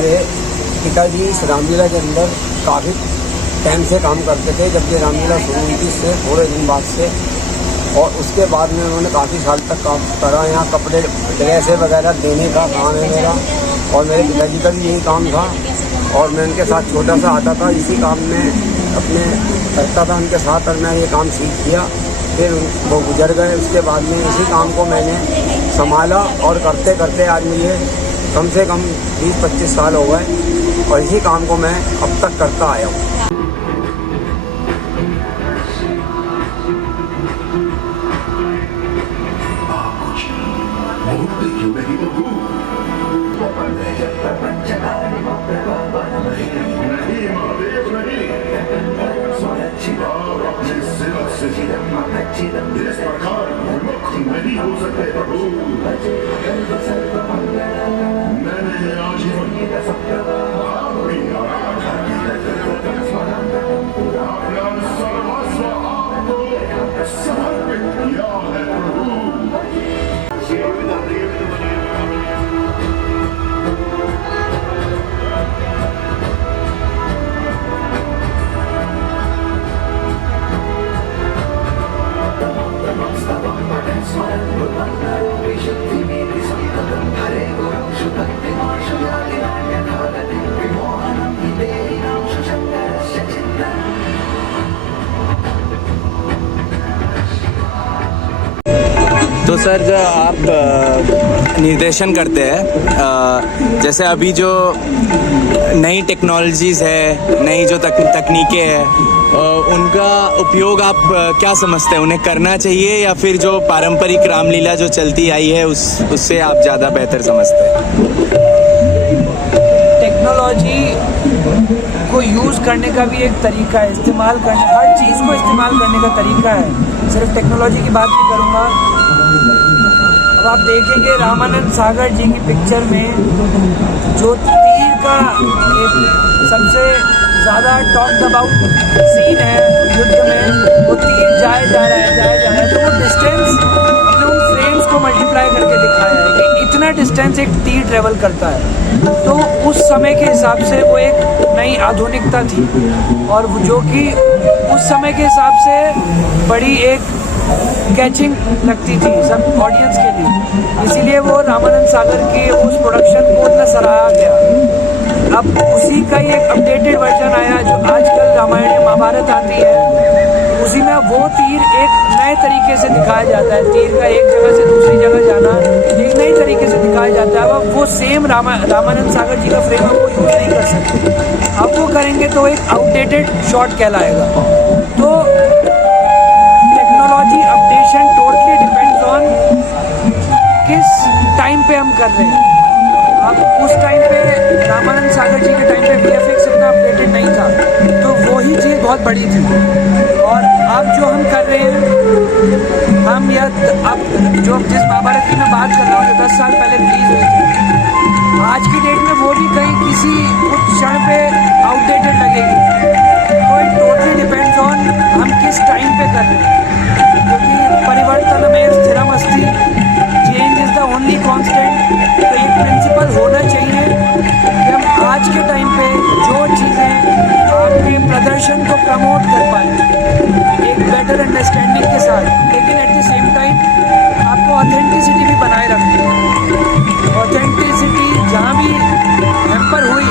हमारे पिताजी इस रामलीला के अंदर काफ़ी टाइम से काम करते थे, जब ये रामलीला शुरू हुई थी इससे थोड़े दिन बाद से, और उसके बाद में उन्होंने काफ़ी साल तक काम करा। यहाँ कपड़े ड्रेसें वगैरह देने का काम है मेरा, और मेरे पिताजी का भी यही काम था, और मैं उनके साथ छोटा सा आता था, इसी काम में अपने करता था उनके साथ, और मैं ये काम सीख किया। फिर वो गुजर गए, उसके बाद में इसी काम को मैंने संभाला, और करते करते आज मुझे कम से कम 20-25 साल हो गए, और इसी काम को मैं अब तक करता आया हूँ। इस प्रकार विमुख नहीं हो सकते प्रभु। मैंने आजीवन आपकी अपना सर्वस्व आपको समर्पित किया है प्रभु। तो सर जो आप निर्देशन करते हैं, जैसे अभी जो नई टेक्नोलॉजीज़ है, नई जो तकनीकें हैं, उनका उपयोग आप क्या समझते हैं? उन्हें करना चाहिए या फिर जो पारंपरिक रामलीला जो चलती आई है उससे आप ज़्यादा बेहतर समझते हैं? टेक्नोलॉजी को यूज़ करने का भी एक तरीका है, इस्तेमाल करने, हर चीज़ को इस्तेमाल करने का तरीका है। सिर्फ टेक्नोलॉजी की बात नहीं करूँगा। अब आप देखेंगे रामानंद सागर जी की पिक्चर में जो तीर का एक सबसे ज़्यादा टॉक्ड अबाउट सीन है युद्ध में, वो तीर जाए जा रहा है, तो वो डिस्टेंस अपने उन फ्रेम्स को मल्टीप्लाई करके दिखाया है कि इतना डिस्टेंस एक तीर ट्रेवल करता है। तो उस समय के हिसाब से वो एक नई आधुनिकता थी, और जो कि उस समय के हिसाब से बड़ी एक कैचिंग लगती थी सब ऑडियंस के लिए, इसीलिए वो रामानंद सागर के उस प्रोडक्शन को उतना सराहा गया। अब उसी का ही एक अपडेटेड वर्जन आया जो आजकल रामायण या महाभारत आती है, उसी में वो तीर एक नए तरीके से दिखाया जाता है। तीर का एक जगह से दूसरी जगह जाना एक नई तरीके से दिखाया जाता है। अब वो सेम रामानंद सागर जी का फ्रेम है, वो यूज नहीं कर सकते। अब वो करेंगे तो एक आउटडेटेड शॉट कहलाएगा। तो technology updation totally depends on किस टाइम पे हम कर रहे हैं। अब उस टाइम पे रामानंद सागर जी के टाइम पे VFX इतना अपडेटेड नहीं था, तो वही चीज़ बहुत बड़ी थी। और अब जो हम कर रहे हैं, हम या अब जो जिस महाभारत की मैं बात कर रहा हूँ जो 10 साल पहले रिलीज हुई थी, आज की डेट में वो भी कहीं किसी कुछ क्षण पे आउटडेटेड लगेगी। तो इट टोटली डिपेंड्स ऑन हम किस टाइम पे कर रहे हैं, क्योंकि परिवर्तन में स्थिरम अस्ति, change is the only constant. तो एक प्रिंसिपल होना चाहिए कि हम आज के टाइम पे जो चीज़ें आपके प्रदर्शन को प्रमोट कर पाएँ एक बेटर अंडरस्टैंडिंग के साथ, लेकिन एट द सेम टाइम आपको ऑथेंटिसिटी भी बनाए रखनी है। ऑथेंटिसिटी जहाँ भी हैम्पर हुई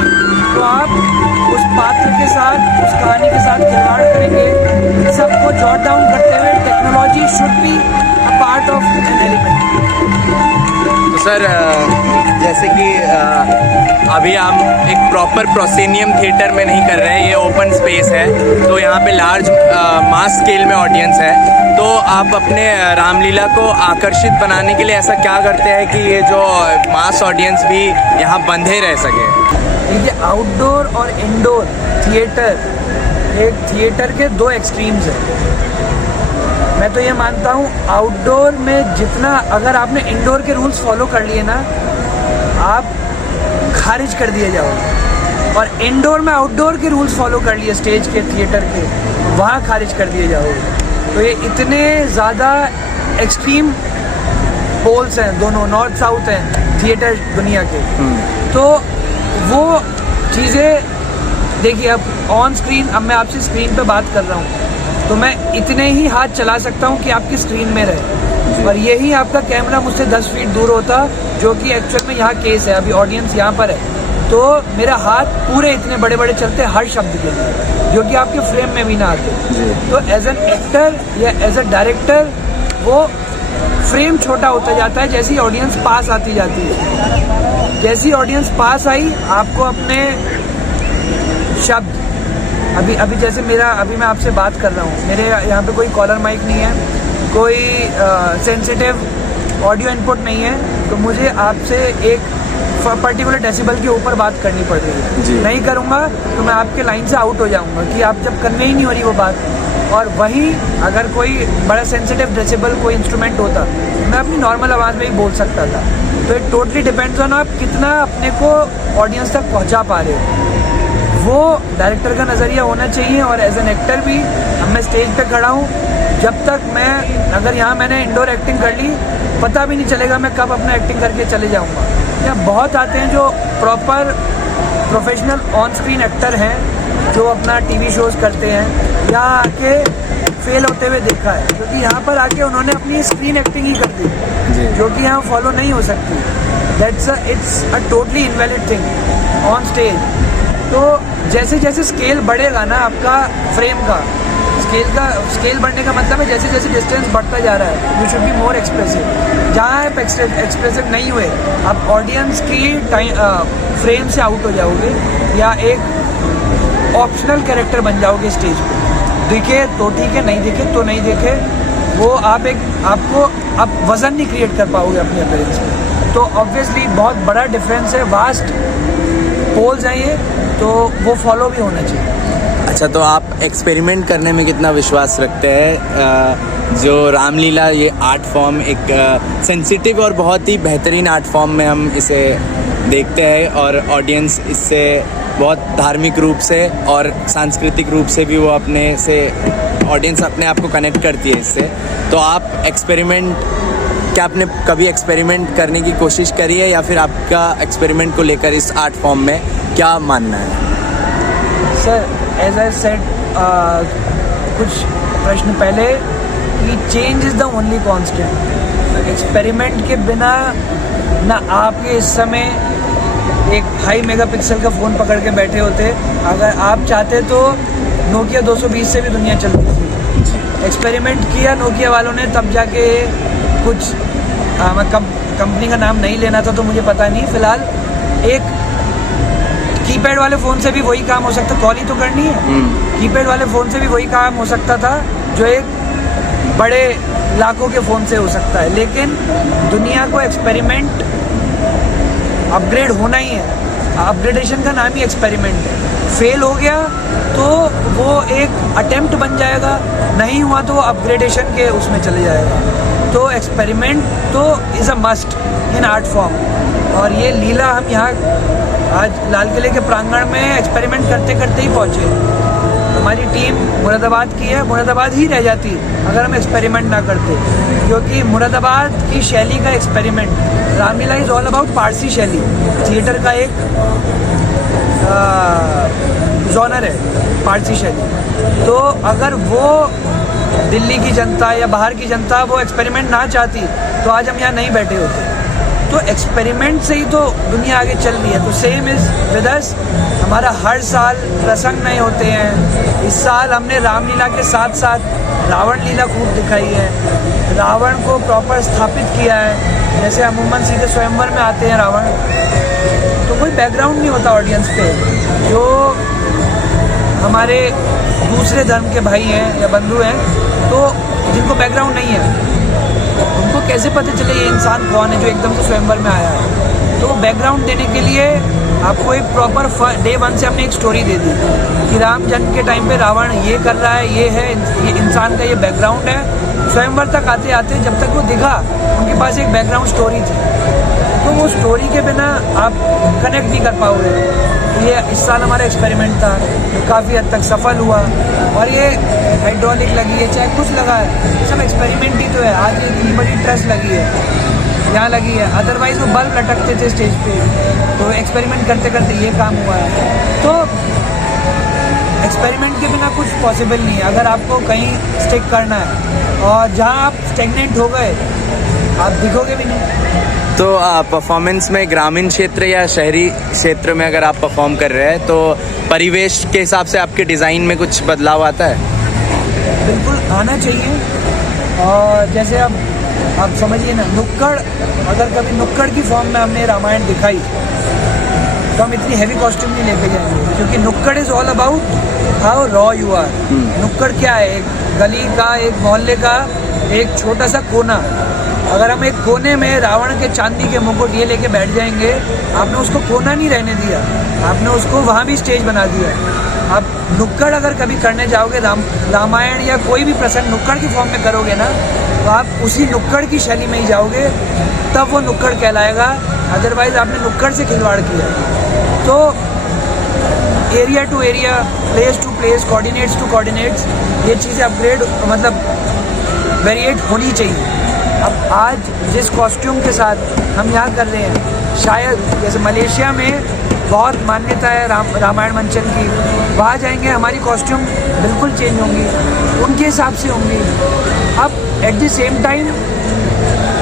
तो आप उस पात्र के साथ, उस कहानी के साथ खिलवाड़ करेंगे। इन सबको जॉट डाउन करते हुए technology should be a part of an element. तो सर जैसे कि अभी हम एक प्रॉपर प्रोसेनियम थिएटर में नहीं कर रहे हैं, ये ओपन स्पेस है, तो यहाँ पे लार्ज मास स्केल में ऑडियंस है, तो आप अपने रामलीला को आकर्षित बनाने के लिए ऐसा क्या करते हैं कि ये जो मास ऑडियंस भी यहाँ बंधे रह सके? देखिए, आउटडोर और इंडोर थिएटर, एक थिएटर के दो एक्सट्रीम्स हैं। मैं तो ये मानता हूँ आउटडोर में जितना, अगर आपने इंडोर के रूल्स फॉलो कर लिए ना, आप खारिज कर दिए जाओगे, और इंडोर में आउटडोर के रूल्स फॉलो कर लिए स्टेज के, थिएटर के, वहाँ खारिज कर दिए जाओगे। तो ये इतने ज़्यादा एक्सट्रीम पोल्स हैं, दोनों नॉर्थ साउथ हैं थिएटर दुनिया के। तो वो चीज़ें देखिए, अब ऑन स्क्रीन, अब मैं आपसे स्क्रीन पे बात कर रहा हूँ तो मैं इतने ही हाथ चला सकता हूँ कि आपकी स्क्रीन में रहे, और यही आपका कैमरा मुझसे 10 फीट दूर होता, जो कि एक्चुअल में यहाँ केस है, अभी ऑडियंस यहाँ पर है, तो मेरा हाथ पूरे इतने बड़े बड़े चलते हर शब्द के लिए, जो कि आपके फ्रेम में भी ना आते। तो एज एन एक्टर या एज अ डायरेक्टर वो फ्रेम छोटा होता जाता है जैसी ऑडियंस पास आती जाती है। जैसी ऑडियंस पास आई, आपको अपने शब्द, अभी जैसे अभी मैं आपसे बात कर रहा हूँ, मेरे यहाँ पे कोई कॉलर माइक नहीं है, कोई सेंसिटिव ऑडियो इनपुट नहीं है, तो मुझे आपसे एक पर्टिकुलर डेसिबल के ऊपर बात करनी पड़ रही है। नहीं करूँगा तो मैं आपके लाइन से आउट हो जाऊँगा कि आप जब कन्वे ही नहीं हो रही वो बात। और वहीं अगर कोई बड़ा सेंसिटिव डेसिबल कोई इंस्ट्रूमेंट होता, मैं अपनी नॉर्मल आवाज़ में ही बोल सकता था। तो इट टोटली डिपेंड्स ऑन आप कितना अपने को ऑडियंस तक पहुँचा पा रहे हो, वो डायरेक्टर का नज़रिया होना चाहिए। और एज एन एक्टर भी, अब मैं स्टेज पे खड़ा हूँ, जब तक मैं, अगर यहाँ मैंने इंडोर एक्टिंग कर ली, पता भी नहीं चलेगा मैं कब अपना एक्टिंग करके चले जाऊँगा। यहाँ बहुत आते हैं जो proper professional on screen actor हैं, जो अपना टीवी शोज़ करते हैं, यहाँ आके फेल होते हुए देखा है, क्योंकि यहाँ पर आके उन्होंने अपनी स्क्रीन एक्टिंग ही कर दी, जो कि यहाँ फॉलो नहीं हो सकती। It's a totally invalid thing on stage. तो जैसे जैसे स्केल बढ़ेगा ना आपका फ्रेम का, स्केल बढ़ने का मतलब है जैसे जैसे डिस्टेंस बढ़ता जा रहा है, you should be more expressive. जहाँ आप एक्सप्रेसिव नहीं हुए, आप ऑडियंस की फ्रेम से आउट हो जाओगे, या एक ऑप्शनल कैरेक्टर बन जाओगे स्टेज पे। दिखे तो ठीक है, नहीं दिखे तो नहीं दिखे, वो आपको वज़न नहीं क्रिएट कर पाओगे अपनी अपीयरेंस में। तो ऑब्वियसली बहुत बड़ा डिफरेंस है, वास्ट पोल्स हैं ये, तो वो फॉलो भी होना चाहिए। अच्छा, तो आप एक्सपेरिमेंट करने में कितना विश्वास रखते हैं? जो रामलीला ये आर्ट फॉर्म एक सेंसिटिव और बहुत ही बेहतरीन आर्ट फॉर्म में हम इसे देखते हैं, और ऑडियंस इससे बहुत धार्मिक रूप से और सांस्कृतिक रूप से भी वो ऑडियंस अपने आप को कनेक्ट करती है इससे। तो आप क्या आपने कभी एक्सपेरिमेंट करने की कोशिश करी है, या फिर आपका एक्सपेरिमेंट को लेकर इस आर्ट फॉर्म में क्या मानना है? सर, एज आई सेड कुछ प्रश्न पहले, कि change is the only constant. Experiment के बिना ना आप ये इस समय एक हाई मेगापिक्सल का फ़ोन पकड़ के बैठे होते, अगर आप चाहते तो नोकिया 220 से भी दुनिया चलती थी। एक्सपेरिमेंट किया नोकिया वालों ने, तब जाके कुछ मैं कंपनी का नाम नहीं लेना था तो मुझे पता नहीं, फ़िलहाल एक कीपैड वाले फ़ोन से भी वही काम हो सकता, कॉल ही तो करनी है, कीपैड वाले फ़ोन से भी वही काम हो सकता था जो एक बड़े लाखों के फ़ोन से हो सकता है। लेकिन दुनिया को एक्सपेरिमेंट, अपग्रेड होना ही है, अपग्रेडेशन का नाम ही एक्सपेरिमेंट है। फेल हो गया तो वो एक अटेम्प्ट बन जाएगा, नहीं हुआ तो वो अपग्रेडेशन के उसमें चले जाएगा। तो एक्सपेरिमेंट तो is a must in art form. और ये लीला हम यहाँ आज लाल किले के प्रांगण में एक्सपेरिमेंट करते करते ही पहुँचे। हमारी टीम मुरादाबाद की है, मुरादाबाद ही रह जाती अगर हम एक्सपेरिमेंट ना करते, क्योंकि मुरादाबाद की शैली का experiment, Ramlila is all about Parsi शैली, थिएटर का एक जॉनर है पारसी शैली। तो अगर वो दिल्ली की जनता या बाहर की जनता वो एक्सपेरिमेंट ना चाहती तो आज हम यहाँ नहीं बैठे होते। तो एक्सपेरिमेंट से ही तो दुनिया आगे चल रही है। तो सेम इज़ विद अस, हमारा हर साल प्रसंग नए होते हैं। इस साल हमने रामलीला के साथ साथ रावण लीला खूब दिखाई है, रावण को प्रॉपर स्थापित किया है। जैसे अमूमन सीधे स्वयंवर में आते हैं रावण, तो कोई बैकग्राउंड नहीं होता ऑडियंस पे। जो हमारे दूसरे धर्म के भाई हैं या बंधु हैं, तो जिनको बैकग्राउंड नहीं है, उनको कैसे पता चले ये इंसान कौन है जो एकदम से स्वयंवर में आया है। तो बैकग्राउंड देने के लिए आपको एक प्रॉपर डे 1 से हमने एक स्टोरी दे दी कि राम जन्म के टाइम पे रावण ये कर रहा है, ये है, ये इंसान का ये बैकग्राउंड है। स्वयंवर तक आते आते जब तक वो दिखा, उनके पास एक बैकग्राउंड स्टोरी थी, तो वो स्टोरी के बिना आप कनेक्ट नहीं कर पाओगे। तो ये इस साल हमारा एक्सपेरिमेंट था जो काफ़ी हद तक सफल हुआ। और ये हाइड्रोलिक लगी है, चाहे कुछ लगा है, सब एक्सपेरिमेंट ही तो है। आज इतनी बड़ी ट्रस्ट लगी है यहाँ लगी है, अदरवाइज वो बल्ब लटकते थे स्टेज पे। तो एक्सपेरिमेंट करते करते ये काम हुआ है। तो एक्सपेरिमेंट के बिना कुछ पॉसिबल नहीं है। अगर आपको कहीं स्टिक करना है और जहाँ आप स्टेगनेंट हो गए आप दिखोगे भी नहीं। तो परफॉर्मेंस में ग्रामीण क्षेत्र या शहरी क्षेत्र में अगर आप परफॉर्म कर रहे हैं तो परिवेश के हिसाब से आपके डिज़ाइन में कुछ बदलाव आता है? बिल्कुल आना चाहिए। और जैसे अब आप समझिए ना, नुक्कड़, अगर कभी नुक्कड़ की फॉर्म में हमने रामायण दिखाई तो हम इतनी हैवी कॉस्ट्यूम नहीं लेके जाएंगे, क्योंकि nukkad is all about how raw you are. नुक्कड़ क्या है? एक गली का, एक मोहल्ले का एक छोटा सा कोना। अगर हम एक कोने में रावण के चांदी के मुकुट ये लेके बैठ जाएंगे, आपने उसको कोना नहीं रहने दिया, आपने उसको वहाँ भी स्टेज बना दिया। आप नुक्कड़ अगर कभी करने जाओगे, रामायण या कोई भी प्रसंग नुक्कड़ की फॉर्म में करोगे ना, तो आप उसी नुक्कड़ की शैली में ही जाओगे, तब वो नुक्कड़ कहलाएगा। अदरवाइज आपने नुक्कड़ से खिलवाड़ किया। तो area to area, place to place, coordinates to coordinates, ये चीज़ें अपग्रेड मतलब वेरिएट होनी चाहिए। अब आज जिस कॉस्ट्यूम के साथ हम यहाँ कर रहे हैं, शायद जैसे मलेशिया में बहुत मान्यता है रामायण मंचन की, वहाँ जाएंगे हमारी कॉस्ट्यूम बिल्कुल चेंज होंगी, उनके हिसाब से होंगी। अब एट द सेम टाइम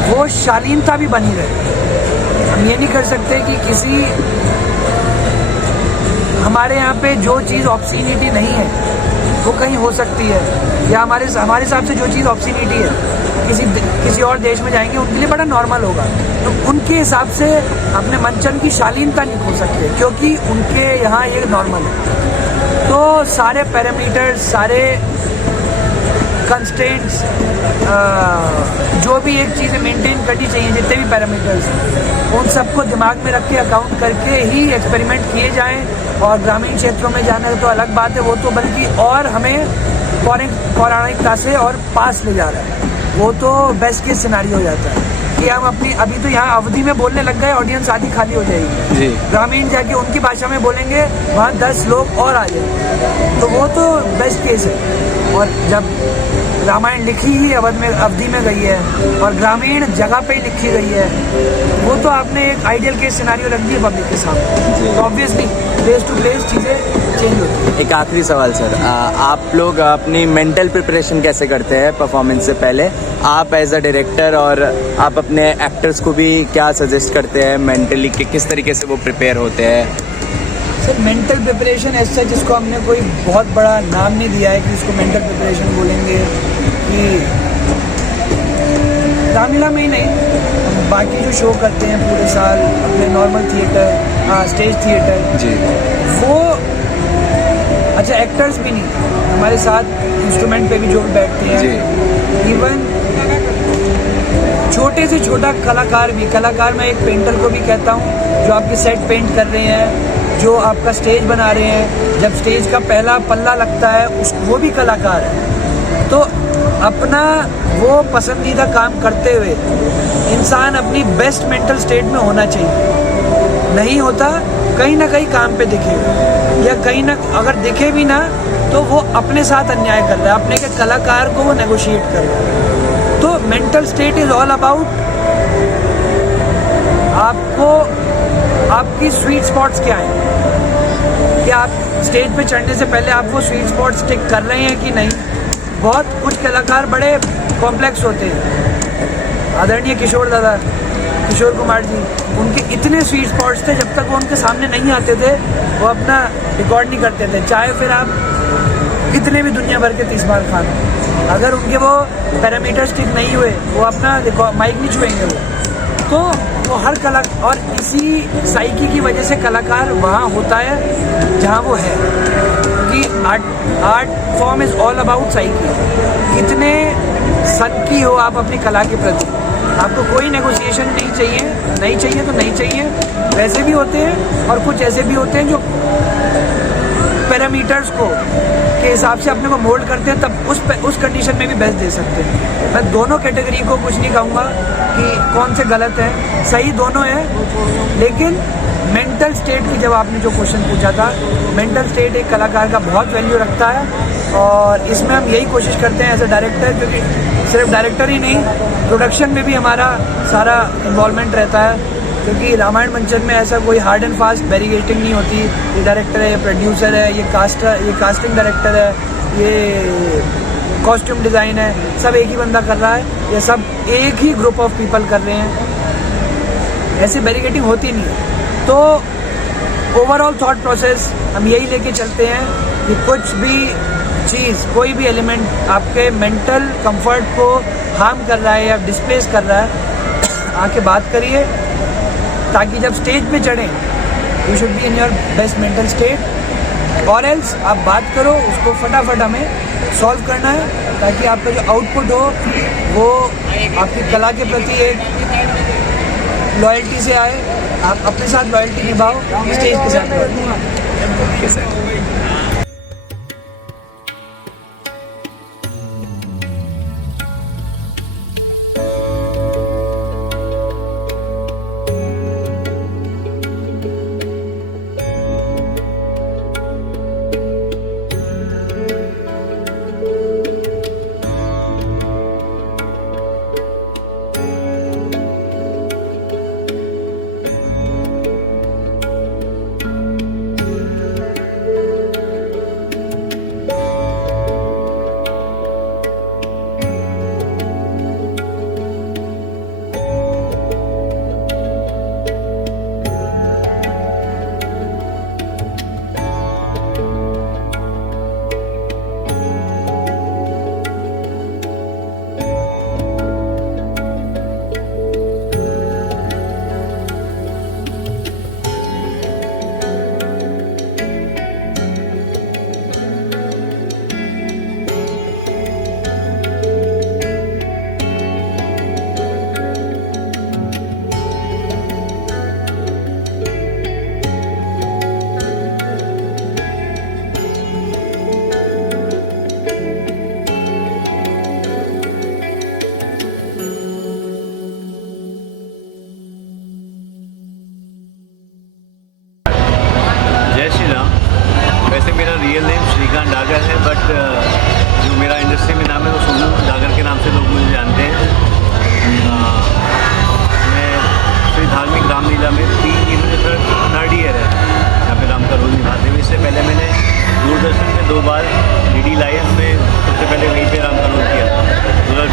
वो शालीनता भी बनी रहे। हम ये नहीं कर सकते कि किसी हमारे यहाँ पे जो चीज़ ऑब्सीनिटी नहीं है वो कहीं हो सकती है, या हमारे हिसाब से जो चीज़ ऑब्सीनिटी है किसी और देश में जाएंगे उनके लिए बड़ा नॉर्मल होगा। तो उनके हिसाब से अपने मंचन की शालीनता नहीं खो सकते, क्योंकि उनके यहाँ ये नॉर्मल है। तो सारे पैरामीटर्स, सारे कंस्ट्रेंट्स, जो भी एक चीज़ें मेंटेन करनी चाहिए, जितने भी पैरामीटर्स, उन सबको दिमाग में रख के अकाउंट करके ही एक्सपेरिमेंट किए जाएं। और ग्रामीण क्षेत्रों में जाना तो अलग बात है, वो तो बल्कि और हमें पौराणिकता से और पास ले जा रहा है। वो तो बेस्ट केस सिनारियो हो जाता है कि हम अपनी अभी तो यहाँ अवधि में बोलने लग गए, ऑडियंस आधी खाली हो जाएगी। ग्रामीण जाके उनकी भाषा में बोलेंगे, वहाँ 10 लोग और आ जाएंगे, तो वो तो बेस्ट केस है। और जब रामायण लिखी ही अवधि में गई है और ग्रामीण जगह पे ही लिखी गई है, वो तो आपने एक आइडियल केस सिनारियो रख दिया पब्लिक के सामने। तो ऑब्वियसली प्लेस टू प्लेस चीज़ें चेंज होती है। एक आखिरी सवाल सर, आप लोग अपनी मेंटल प्रिपरेशन कैसे करते हैं परफॉर्मेंस से पहले? आप एज अ डायरेक्टर और आप अपने एक्टर्स को भी क्या सजेस्ट करते हैं मेंटली कि किस तरीके से वो प्रिपेयर होते हैं? सर मेंटल प्रिपरेशन ऐसा, जिसको हमने कोई बहुत बड़ा नाम नहीं दिया है कि इसको मेंटल प्रिपरेशन बोलेंगे, कि रामलीला में ही नहीं, हम बाकी जो शो करते हैं पूरे साल अपने नॉर्मल थिएटर, स्टेज थिएटर जी, वो अच्छा एक्टर्स भी नहीं, हमारे साथ इंस्ट्रूमेंट पे भी जो भी बैठते हैं, इवन छोटे से छोटा कलाकार भी, कलाकार मैं एक पेंटर को भी कहता हूँ जो आपके सेट पेंट कर रहे हैं, जो आपका स्टेज बना रहे हैं, जब स्टेज का पहला पल्ला लगता है वो भी कलाकार है। तो अपना वो पसंदीदा काम करते हुए इंसान अपनी बेस्ट मेंटल स्टेट में होना चाहिए। नहीं होता, कहीं ना कहीं काम पे दिखेगा, या कहीं ना अगर दिखे भी ना तो वो अपने साथ अन्याय कर रहा है, अपने के कलाकार को वो नेगोशिएट कर रहा है। तो mental state is all about आपको, आपकी स्वीट स्पॉट्स क्या हैं, क्या आप स्टेज पे चढ़ने से पहले आप वो स्वीट स्पॉट स्टिक कर रहे हैं कि नहीं। बहुत कुछ कलाकार बड़े कॉम्प्लेक्स होते हैं, आदरणीय किशोर कुमार जी, उनके इतने स्वीट स्पॉट्स थे, जब तक वो उनके सामने नहीं आते थे वो अपना रिकॉर्ड नहीं करते थे, चाहे फिर आप कितने भी दुनिया भर के 30 बार खान, अगर उनके वो पैरामीटर स्टिक नहीं हुए वो अपना माइक नहीं छुएंगे तो वो हर कला, और इसी साइकी की वजह से कलाकार वहाँ होता है जहाँ वो है, कि art form is all about psyche. कितने सच्ची हो आप अपनी कला के प्रति, आपको कोई नेगोशिएशन नहीं चाहिए तो नहीं चाहिए। वैसे भी होते हैं और कुछ ऐसे भी होते हैं जो पैरामीटर्स को के हिसाब से अपने को मोल्ड करते हैं, तब उस कंडीशन में भी बेस्ट दे सकते हैं। मैं दोनों कैटेगरी को कुछ नहीं कहूँगा कि कौन से गलत है, सही दोनों है। लेकिन मेंटल स्टेट की, जब आपने जो क्वेश्चन पूछा था, मेंटल स्टेट एक कलाकार का बहुत वैल्यू रखता है, और इसमें हम यही कोशिश करते हैं एज अ डायरेक्टर, क्योंकि सिर्फ डायरेक्टर ही नहीं, प्रोडक्शन में भी हमारा सारा इन्वॉल्वमेंट रहता है, क्योंकि रामायण मंचन में ऐसा कोई हार्ड एंड फास्ट बैरिगेटिंग नहीं होती। ये डायरेक्टर है, ये प्रोड्यूसर है, ये कास्टिंग डायरेक्टर है, ये कॉस्ट्यूम डिज़ाइन है, सब एक ही बंदा कर रहा है, ये सब एक ही ग्रुप ऑफ पीपल कर रहे हैं। ऐसी बैरिगेटिंग होती नहीं है। तो ओवरऑल थॉट प्रोसेस हम यही लेके चलते हैं कि कुछ भी चीज़, कोई भी एलिमेंट आपके मेंटल कंफर्ट को हार्म कर रहा है या डिस्प्लेस कर रहा है, आके बात करिए, ताकि जब स्टेज पे चढ़ें you should be in your best mental state. और एल्स आप बात करो, उसको फटाफट हमें सॉल्व करना है, ताकि आपका जो आउटपुट हो वो आपकी कला के प्रति एक लॉयल्टी से आए, आप अपने साथ लॉयल्टी निभाओ, स्टेज के साथ निभाओ। रियल नेम श्रीकांत डागर है, बट जो मेरा इंडस्ट्री में नाम है वो सोनू डागर के नाम से लोग मुझे जानते हैं। मैं श्री धार्मिक रामलीला में 3 थर्ड ईयर है यहाँ पे राम का रोल निभाते हुए। इससे पहले मैंने दूरदर्शन में 2 बार DD लाइव में सबसे पहले वहीं पे राम का रोल किया था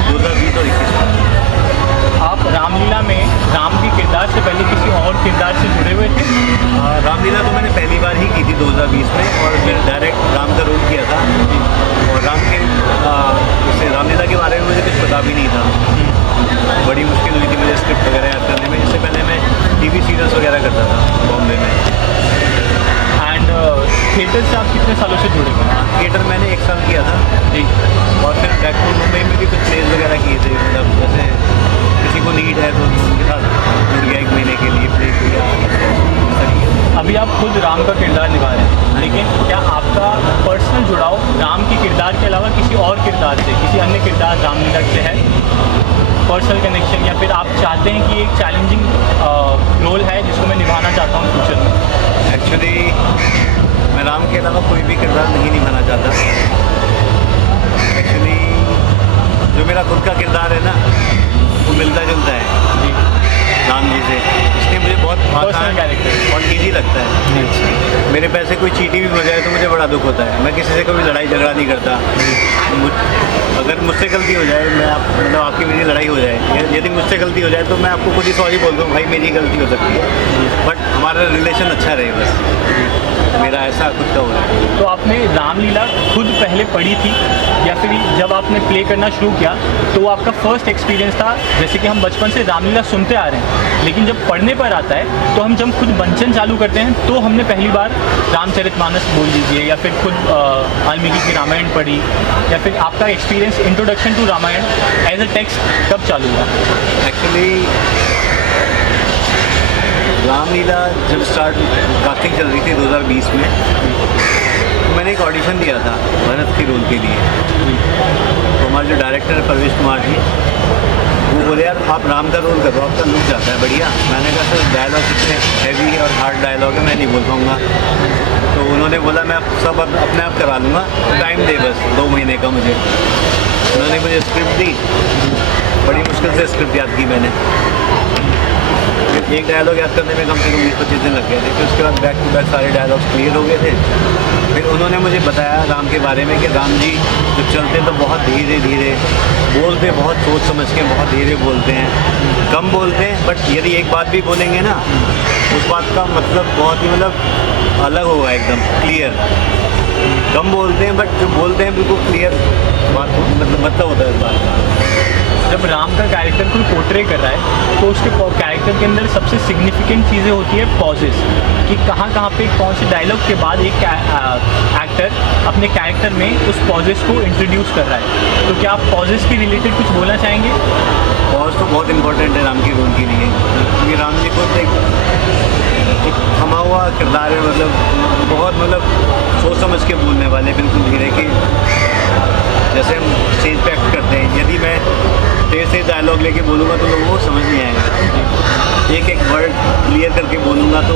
2020 और 21 में। आप रामलीला में राम के किरदार से पहले किसी और किरदार से जुड़े हुए थे? रामलीला तो मैंने पहली बार ही की थी 2020 में, और फिर डायरेक्ट राम का रोल किया था। और राम के इससे रामलीला के बारे में मुझे कुछ पता भी नहीं था। बड़ी मुश्किल हुई थी मुझे स्क्रिप्ट वगैरह याद करने में। इससे पहले मैं TV सीरियल्स वगैरह करता था बॉम्बे में। एंड थिएटर से आप कितने सालों से जुड़े हुए हैं? थिएटर मैंने 1 साल किया था जी, और फिर बैकपुर मुंबई में भी कुछ प्लेज वगैरह किए थे। मतलब जैसे किसी को नीड है तो उनके साथ जुड़ गया 1 महीने के लिए प्ले किया। अभी आप खुद राम का किरदार निभा रहे हैं, लेकिन क्या आपका पर्सनल जुड़ाव राम के किरदार के अलावा किसी और किरदार से, किसी अन्य किरदार रामलीला से है? पर्सनल कनेक्शन, या फिर आप चाहते हैं कि एक चैलेंजिंग रोल है जिसको मैं निभाना चाहता हूँ फ्यूचर में? एक्चुअली मैं राम के अलावा कोई भी किरदार नहीं निभाना चाहता। एक्चुअली जो मेरा खुद का किरदार है ना वो मिलता जुलता है जी राम जी से, इसलिए मुझे बहुत आसान और ईजी लगता है। मेरे पैसे कोई चीटी भी हो जाए तो मुझे बड़ा दुख होता है। मैं किसी से कभी लड़ाई झगड़ा नहीं करता। अगर मुझसे गलती हो जाए, मतलब आपकी मेरी लड़ाई हो जाए, यदि मुझसे गलती हो जाए तो मैं आपको खुद ही सॉरी बोल दूँ, भाई मेरी गलती हो सकती है, बट हमारा रिलेशन अच्छा रहे बस। मेरा ऐसा खुद का हो रहा है। तो आपने रामलीला खुद पहले पढ़ी थी, या फिर जब आपने प्ले करना शुरू किया तो वो आपका फर्स्ट एक्सपीरियंस था? जैसे कि हम बचपन से रामलीला सुनते आ रहे हैं, लेकिन जब पढ़ने पर आता है तो हम जब खुद मंचन चालू करते हैं तो हमने पहली बार रामचरितमानस बोल दीजिए, या फिर खुद वाल्मीकि की रामायण पढ़ी, या फिर आपका experience introduction to Ramayana as a text कब चालू हुआ? एक्चुअली रामलीला जब स्टार्ट कास्टिंग चल रही थी 2020 में, तो मैंने एक ऑडिशन दिया था भरत के रोल के लिए। तो हमारे जो डायरेक्टर है परवेश कुमार जी, वो बोले यार आप राम का रोल करो, आपका लुक जाता है बढ़िया। मैंने कहा सर डायलॉग इतने हैवी और हार्ड डायलॉग है, मैं नहीं बोल पाऊँगा। तो उन्होंने बोला मैं सब अपने आप करा लूँगा, टाइम दे बस 2 महीने का मुझे। उन्होंने मुझे स्क्रिप्ट दी, बड़ी मुश्किल से स्क्रिप्ट याद की मैंने। एक डायलॉग याद करने में कम से कम 20-25 दिन लग गए थे। फिर उसके बाद बैक टू बैक सारे डायलॉग्स क्लियर हो गए थे। फिर उन्होंने मुझे बताया राम के बारे में कि राम जी जब चलते तो बहुत धीरे धीरे बोलते, बहुत सोच समझ के बहुत धीरे बोलते हैं, कम बोलते हैं, बट यदि एक बात भी बोलेंगे ना उस बात का मतलब बहुत ही अलग होगा, एकदम क्लियर। कम बोलते हैं बट जो बोलते हैं बिल्कुल क्लियर बात मतलब होता है इस बात का। जब राम का कैरेक्टर कोई पोर्ट्रे कर रहा है तो उसके कैरेक्टर के अंदर सबसे सिग्निफिकेंट चीज़ें होती है पॉजेस, कि कहाँ पे कौन से डायलॉग के बाद एक एक्टर अपने कैरेक्टर में उस पॉजेस को इंट्रोड्यूस कर रहा है। तो क्या आप पॉजेस के रिलेटेड कुछ बोलना चाहेंगे? पॉज तो बहुत इंपॉर्टेंट है राम के रोल के लिए, क्योंकि राम जी को एक थमा हुआ किरदार है, बहुत सोच समझ के बोलने वाले, बिल्कुल धीरे के। जैसे हम स्टेज पे एक्ट करते हैं, यदि मैं तेज डायलॉग लेके बोलूँगा तो लोगों को समझ नहीं आएगा। एक एक वर्ड क्लियर करके बोलूँगा तो।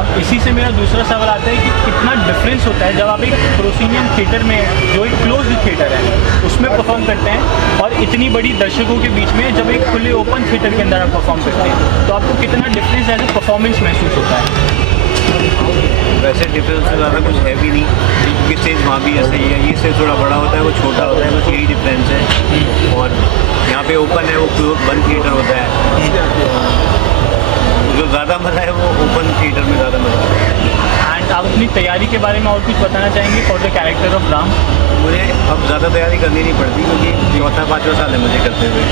अब इसी से मेरा दूसरा सवाल आता है कि कितना डिफरेंस होता है जब आप एक प्रोसीनियम थिएटर में, जो एक क्लोज थिएटर है, उसमें परफॉर्म करते हैं और इतनी बड़ी दर्शकों के बीच में जब एक खुले ओपन थिएटर के अंदर आप परफॉर्म करते हैं, तो आपको कितना डिफरेंस एज ए परफॉर्मेंस महसूस होता है? वैसे डिफरेंस तो ज़्यादा कुछ है भी नहीं, क्योंकि स्टेज वहाँ भी ऐसे ही है। ये स्टेज थोड़ा बड़ा होता है, वो छोटा होता है, बस यही डिफरेंस है। और यहाँ पे ओपन है, वो बंद थिएटर होता है। जो ज़्यादा मज़ा है वो ओपन थिएटर में ज़्यादा मज़ा है। एंड आप अपनी तैयारी के बारे में और कुछ बताना चाहेंगे for the character of Ram? मुझे अब ज़्यादा तैयारी करनी नहीं पड़ती, क्योंकि 4-5 साल है मुझे करते हुए।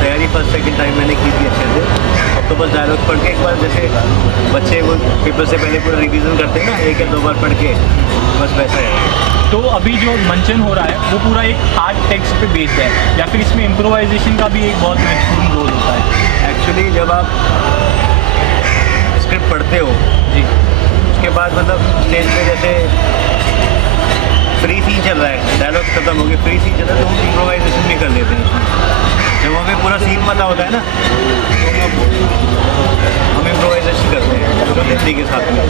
तैयारी फर्स्ट सेकंड टाइम मैंने की थी अच्छे से। अब तो बस डायलॉग पढ़ के एक बार, जैसे बच्चे वो पेपर से पहले पूरा रिवीजन करते हैं ना, 1 या 2 बार पढ़ के, बस वैसा है। तो अभी जो मंचन हो रहा है वो पूरा एक हार्ड टेक्स्ट पे बेस्ड है, या फिर इसमें इम्प्रोवाइजेशन का भी एक बहुत महत्वपूर्ण रोल होता है? एक्चुअली जब आप स्क्रिप्ट पढ़ते हो जी, उसके बाद स्टेज पे जैसे फ्री सीन चल रहा है, डायलॉग खत्म हो गए, फ्री सीन चल रहा है, तो हम इम्प्रोवाइजेशन भी कर लेते हैं। जब हमें पूरा सीन पता होता है ना, तो हम इम्प्रोवाइजेशन करते हैं तो हिंदी के साथ में।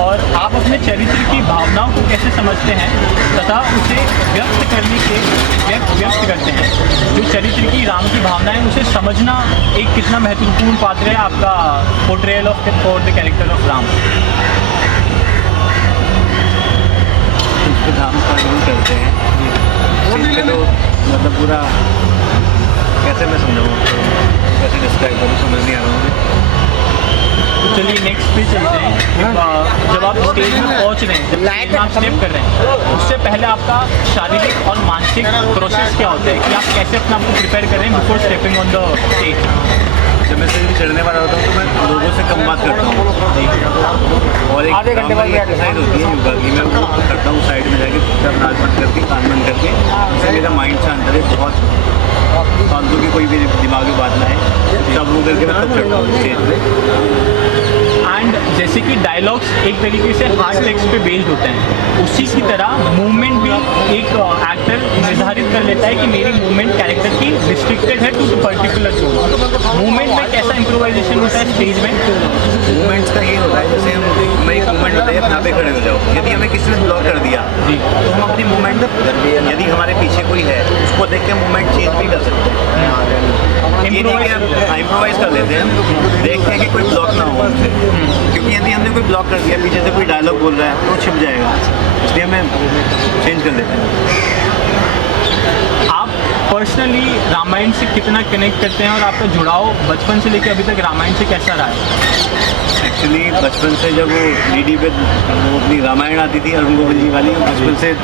और आप अपने चरित्र की भावनाओं को कैसे समझते हैं तथा उसे व्यक्त करते हैं? जो चरित्र की, राम की भावनाएं, उसे समझना एक कितना महत्वपूर्ण पात्र है आपका portrayal of for the character of Ram? उस पर राम का यूज करते हैं तो पूरा कैसे मैं समझाऊँ, कैसे डिस्क्राइब करूँ, समझ नहीं आ रहा मुझे। तो चलिए नेक्स्ट पे चलते हैं। जब आप स्टेज में पहुंच रहे हैं, जब स्टेज में आप स्टेप कर रहे हैं, उससे पहले आपका शारीरिक और मानसिक प्रोसेस क्या होता है कि आप कैसे अपने आप को प्रिपेयर कर रहे हैं before stepping on the stage? जब मैं स्टेज चढ़ने वाला होता हूँ तो मैं लोगों से कम बात करता हूँ, और एक एक्सरसाइज होती है योगा की, मैं वो करता हूँ साइड में जाके, सब नाक बंद करके, कान बंद करके, जिससे मेरा माइंड शांत रहे, बहुत फालतू की कोई भी दिमाग में बात ना है, सब लोग करके मैं तब चढ़ता हूँ स्टेज पे। एंड जैसे कि डायलॉग्स एक तरीके से हार्ड टेक्स्ट पे बेस्ड होते हैं, उसी की तरह मूवमेंट भी एक एक्टर निर्धारित कर लेता है कि मेरी मूवमेंट कैरेक्टर की रिस्ट्रिक्टेड है टू पर्टिकुलर जोन। मूवमेंट में कैसा इम्प्रोवाइजेशन होता है स्टेज में? मूवमेंट्स का ये होता है, जैसे हम एक मूवमेंट होता है, यहाँ पे खड़े हो जाओ, यदि हमें किसी ने ब्लॉक कर दिया तो हम अपनी मूवमेंट, यदि हमारे पीछे कोई है उसको देख के मूवमेंट चेंज भी कर सकते हैं। ये नहीं कि हम इम्प्रोवाइज कर लेते हैं, देखते हैं कि कोई ब्लॉक ना हो हमसे, क्योंकि यदि हमने कोई ब्लॉक कर दिया, पीछे से कोई डायलॉग बोल रहा है तो छिप जाएगा, इसलिए हमें चेंज कर लेते हैं। आप पर्सनली रामायण से कितना कनेक्ट करते हैं और आपका जुड़ाव बचपन से लेकर अभी तक रामायण से कैसा रहा है? एक्चुअली बचपन से जब वो डीडी पे वो अपनी रामायण आती थी अरुण गोविल जी वाली, बचपन से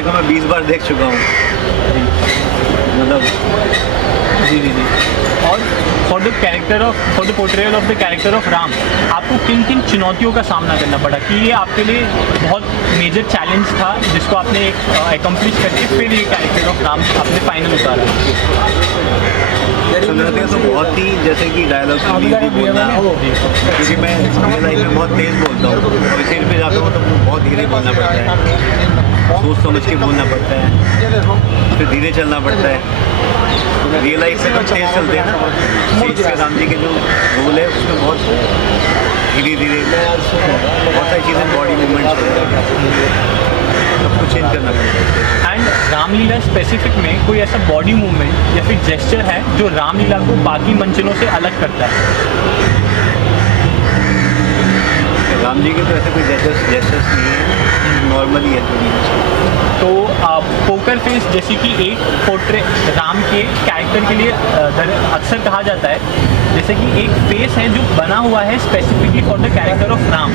कम मैं 20 बार देख चुका हूँ, जी। और for the portrayal of the character of Ram, आपको किन किन चुनौतियों का सामना करना पड़ा कि ये आपके लिए बहुत मेजर चैलेंज था जिसको आपने एकम्प्लिश करके फिर ये कैरेक्टर ऑफ राम आपने फाइनल उतारा? चुनौतियाँ तो बहुत ही, जैसे कि डायलॉग बोलना, क्योंकि मैं अपनी लाइफ में बहुत तेज़ बोलता हूँ और स्टेज पे जाता हूँ तो बहुत धीरे बोलना पड़ता है, सोच समझ के बोलना पड़ता है, फिर धीरे चलना पड़ता है। रियल लाइफ में तो तेज चलते हैं ना, स्टेज पे राम जी के जो रोल है उसमें बहुत धीरे धीरे बहुत सारी चीज़ें, बॉडी मूवमेंट्स, उसको चेंज करना पड़ता है। एंड रामलीला स्पेसिफिक में कोई ऐसा बॉडी मूवमेंट या फिर जेस्चर है जो रामलीला को बाकी मंचनों से अलग करता है? राम जी के तो ऐसे कोई जेस्चर्स नहीं है, नॉर्मली है। तो पोकर फेस जैसे कि एक पोर्ट्रेट राम के कैरेक्टर के लिए अक्सर कहा जाता है, जैसे कि एक फेस है जो बना हुआ है specifically for the character of Ram.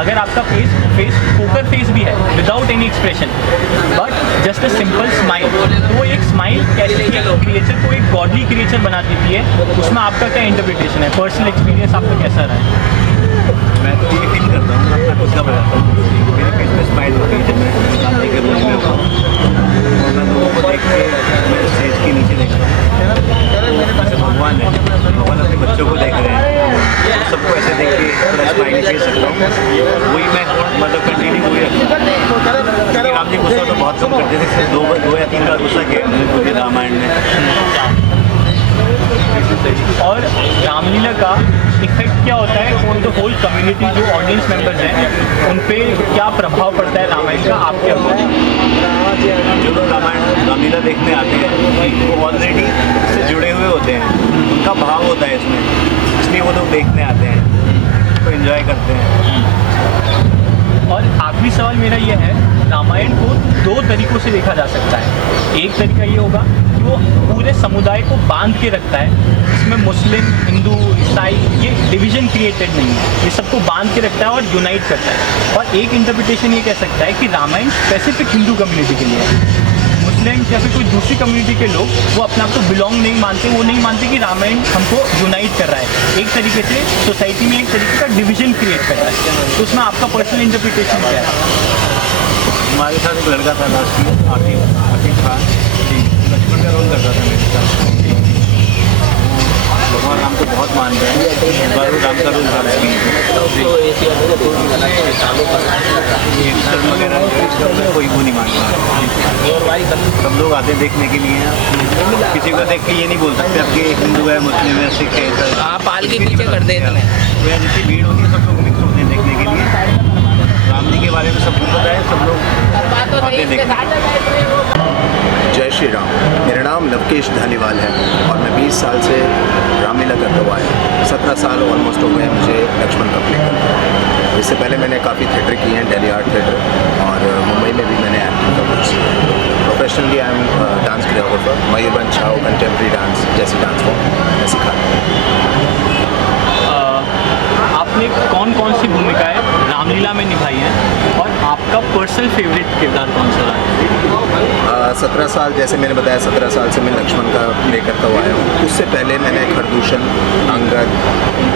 अगर आपका फेस पोकर फेस भी है without any expression but just a simple smile, तो वो एक स्माइल कैसे एक क्रिएचर को एक गॉडली क्रिएचर बना देती है, उसमें आपका क्या इंटरप्रिटेशन है? पर्सनल एक्सपीरियंस आपका कैसा रहा है? मैं तो ये फील करता हूँ, अपना खुद का बताता हूँ, मेरे फेस में स्माइल होती है जब मैं राम जी के रोल में होता हूँ, और मैं लोगों को देख के मैं स्टेज के नीचे देखता हूँ जैसे भगवान है, भगवान अपने बच्चों को देख रहे हैं, सबको ऐसे देख के थोड़ा स्माइल फेस रखता हूँ, वही मैं मतलब कंटिन्यू वही रखता हूँ। क्योंकि राम जी गुस्सा तो बहुत कम करते थे, दो या 3 बार गुस्सा किया मुझे रामायण में। और रामलीला का इफेक्ट क्या होता है ऑन द होल कम्युनिटी, जो ऑडियंस मेंबर्स हैं उन पे क्या प्रभाव पड़ता है रामायण का आपके अकॉर्डिंग? जो लोग रामलीला देखने आते हैं वो ऑलरेडी इससे जुड़े हुए होते हैं, उनका भाव होता है इसमें, इसलिए वो लोग देखने आते हैं, तो एंजॉय करते हैं। और आखिरी सवाल मेरा ये है, रामायण को 2 तरीक़ों से देखा जा सकता है। एक तरीका ये होगा कि वो पूरे समुदाय को बांध के रखता है, इसमें मुस्लिम, हिंदू, ईसाई ये डिवीज़न क्रिएटेड नहीं है, ये सबको बांध के रखता है और यूनाइट करता है। और एक इंटरप्रिटेशन ये कह सकता है कि रामायण स्पेसिफिक हिंदू कम्युनिटी के लिए है, मुस्लिम या फिर कोई दूसरी कम्युनिटी के लोग वो अपने आप को बिलोंग नहीं मानते, वो नहीं मानते कि रामायण हमको यूनाइट कर रहा है, एक तरीके से सोसाइटी में एक तरीके का डिवीज़न क्रिएट कर रहा है। तो उसमें आपका पर्सनल इंटरप्रिटेशन क्या है? हमारे साथ एक लड़का था लास्ट में, आकिब खान जी, लक्ष्मण का रोल करता था मेरे साथ। भगवान राम को बहुत मानते हैं, बाबू राम का रोल करते धर्म वगैरह कोई वो नहीं मानता, सब लोग आते हैं देखने के लिए, किसी को देख के ये नहीं बोल सकते अब कि हिंदू है, मुस्लिम है, सिख है, आप पाल के पीछे कर देते हैं। तो जितनी भीड़ होती है सब लोग मिक्स होते हैं देखने के लिए। राम जी के बारे में सबको पता है, सब लोग आते देखते। जय श्री राम। मेरा नाम नवकेश धालीवाल है और मैं 20 साल से रामलीला करता हुआ है। 17 साल ऑलमोस्ट हो गए मुझे लक्ष्मण का प्ले करते। इससे पहले मैंने काफ़ी थिएटर किए हैं, दिल्ली आर्ट थिएटर, और मुंबई में भी मैंने एक्टिंग का कोर्स किया। Professionally I am dance choreographer, Mayurbhanj छाव कंटेम्प्रेरी डांस जैसी डांस फॉर्म मैं सिखाता हूँ। आपने कौन कौन सी भूमिकाएं रामलीला में निभाई हैं और आपका पर्सनल फेवरेट किरदार कौन सा रहा है? 17 साल, जैसे मैंने बताया 17 साल से मैं लक्ष्मण का प्ले करता हुआ आया हूँ। उससे पहले मैंने खरदूषण, अंगद,